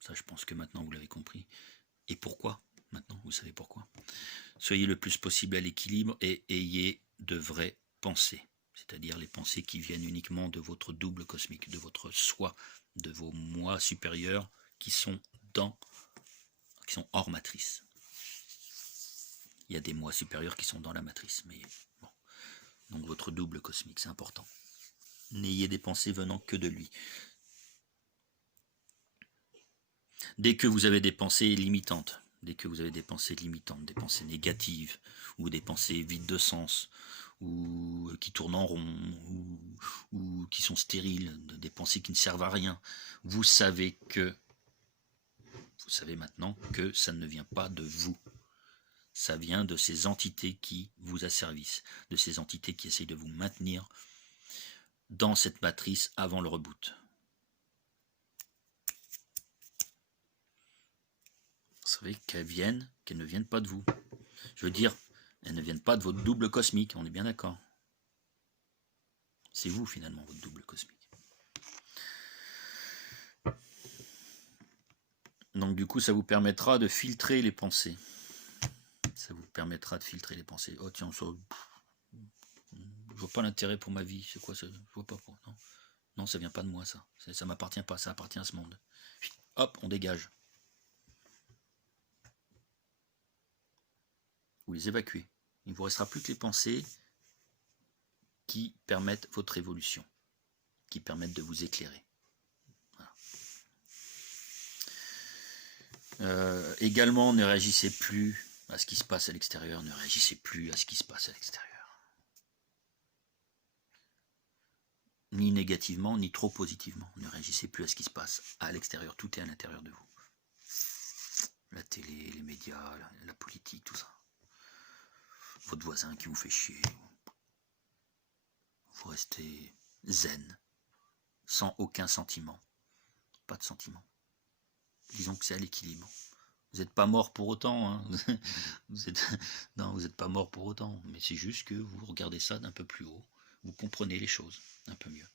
Ça, je pense que maintenant, vous l'avez compris. Et pourquoi? Maintenant, vous savez pourquoi. Soyez le plus possible à l'équilibre et ayez de vraies pensées. C'est-à-dire les pensées qui viennent uniquement de votre double cosmique, de votre soi, de vos moi supérieurs qui sont hors matrice. Il y a des moi supérieurs qui sont dans la matrice, mais bon. Donc votre double cosmique, c'est important. N'ayez des pensées venant que de lui. Dès que vous avez des pensées limitantes, des pensées négatives, ou des pensées vides de sens, ou qui tournent en rond, ou qui sont stériles, des pensées qui ne servent à rien, vous savez maintenant que ça ne vient pas de vous. Ça vient de ces entités qui vous asservissent, de ces entités qui essayent de vous maintenir dans cette matrice avant le reboot. Vous savez qu'elles ne viennent pas de vous. Je veux dire, elles ne viennent pas de votre double cosmique, on est bien d'accord. C'est vous finalement, votre double cosmique. Donc du coup, ça vous permettra de filtrer les pensées. Ça vous permettra de filtrer les pensées. Oh tiens, je vois pas l'intérêt pour ma vie. C'est quoi ça? Je vois pas pour. Non, ça vient pas de moi, ça. Ça m'appartient pas, ça appartient à ce monde. Hop, on dégage. Vous les évacuez. Il ne vous restera plus que les pensées qui permettent votre évolution, qui permettent de vous éclairer. Voilà. Également, ne réagissez plus à ce qui se passe à l'extérieur, ne réagissez plus à ce qui se passe à l'extérieur. Ni négativement, ni trop positivement. Ne réagissez plus à ce qui se passe à l'extérieur. Tout est à l'intérieur de vous. La télé, les médias, la politique, tout ça. Votre voisin qui vous fait chier. Vous restez zen, sans aucun sentiment. Pas de sentiment. Disons que c'est à l'équilibre. Vous n'êtes pas mort pour autant. Hein. Non, vous n'êtes pas mort pour autant. Mais c'est juste que vous regardez ça d'un peu plus haut. Vous comprenez les choses un peu mieux.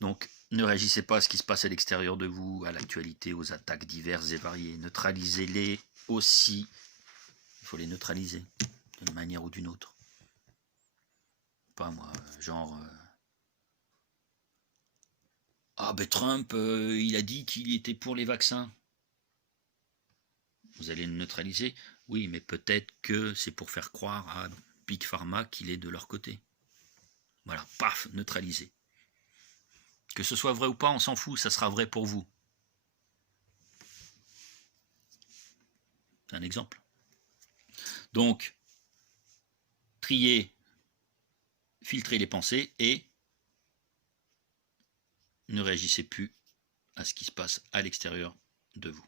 Donc, ne réagissez pas à ce qui se passe à l'extérieur de vous, à l'actualité, aux attaques diverses et variées. Neutralisez-les aussi. Il faut les neutraliser d'une manière ou d'une autre. Pas moi, genre... Ah ben Trump, il a dit qu'il était pour les vaccins. Vous allez le neutraliser? Oui, mais peut-être que c'est pour faire croire à Big Pharma qu'il est de leur côté. Voilà, paf, neutralisé. Que ce soit vrai ou pas, on s'en fout, ça sera vrai pour vous. C'est un exemple. Donc, trier, filtrer les pensées et ne réagissez plus à ce qui se passe à l'extérieur de vous.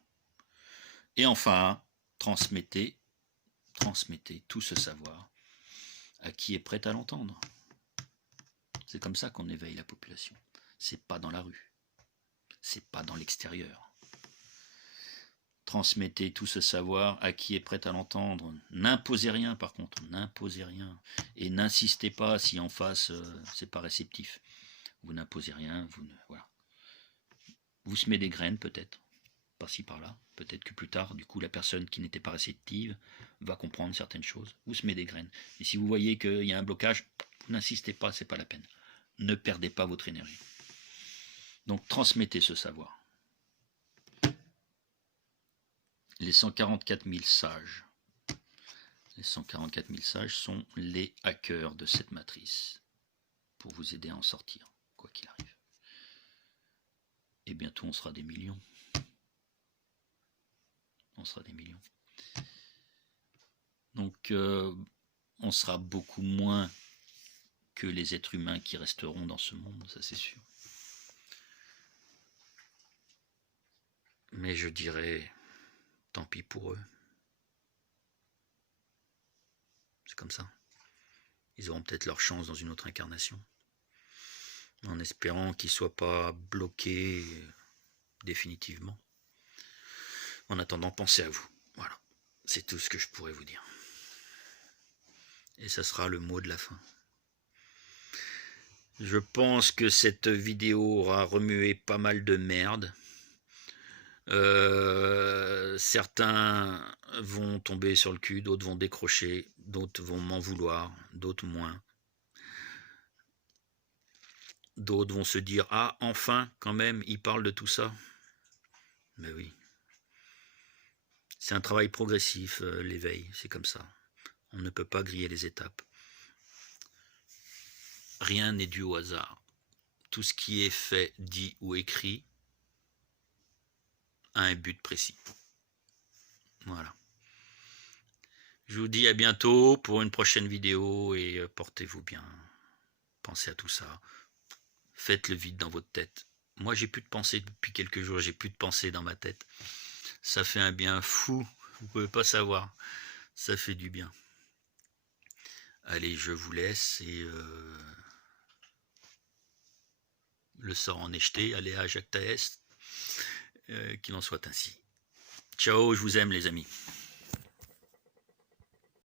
Et enfin, transmettez tout ce savoir à qui est prêt à l'entendre. C'est comme ça qu'on éveille la population. C'est pas dans la rue. C'est pas dans l'extérieur. Transmettez tout ce savoir à qui est prêt à l'entendre. N'imposez rien par contre, n'imposez rien. Et n'insistez pas si en face c'est pas réceptif. Vous n'imposez rien, voilà. Vous semez des graines peut-être, par-ci par-là. Peut-être que plus tard, du coup, la personne qui n'était pas réceptive va comprendre certaines choses. Vous semez des graines. Et si vous voyez qu'il y a un blocage, n'insistez pas, c'est pas la peine. Ne perdez pas votre énergie. Donc transmettez ce savoir. Les 144 000 sages. Les 144 000 sages sont les hackers de cette matrice pour vous aider à en sortir, quoi qu'il arrive. Et bientôt on sera des millions. On sera des millions. Donc on sera beaucoup moins que les êtres humains qui resteront dans ce monde, ça c'est sûr. Mais je dirais, tant pis pour eux. C'est comme ça. Ils auront peut-être leur chance dans une autre incarnation. En espérant qu'ils ne soient pas bloqués définitivement. En attendant, pensez à vous. Voilà. C'est tout ce que je pourrais vous dire. Et ça sera le mot de la fin. Je pense que cette vidéo aura remué pas mal de merde. Certains vont tomber sur le cul, d'autres vont décrocher, d'autres vont m'en vouloir, d'autres moins. D'autres vont se dire « Ah, enfin, quand même, il parle de tout ça ». Mais oui. C'est un travail progressif, l'éveil, c'est comme ça. On ne peut pas griller les étapes. Rien n'est dû au hasard. Tout ce qui est fait, dit ou écrit a un but précis. Voilà. Je vous dis à bientôt pour une prochaine vidéo et portez-vous bien. Pensez à tout ça. Faites le vide dans votre tête. Moi, j'ai plus de pensée depuis quelques jours. J'ai plus de pensée dans ma tête. Ça fait un bien fou. Vous pouvez pas savoir. Ça fait du bien. Allez, je vous laisse et le sort en est jeté. Allez à Jacques Taès. Qu'il en soit ainsi. Ciao, je vous aime les amis.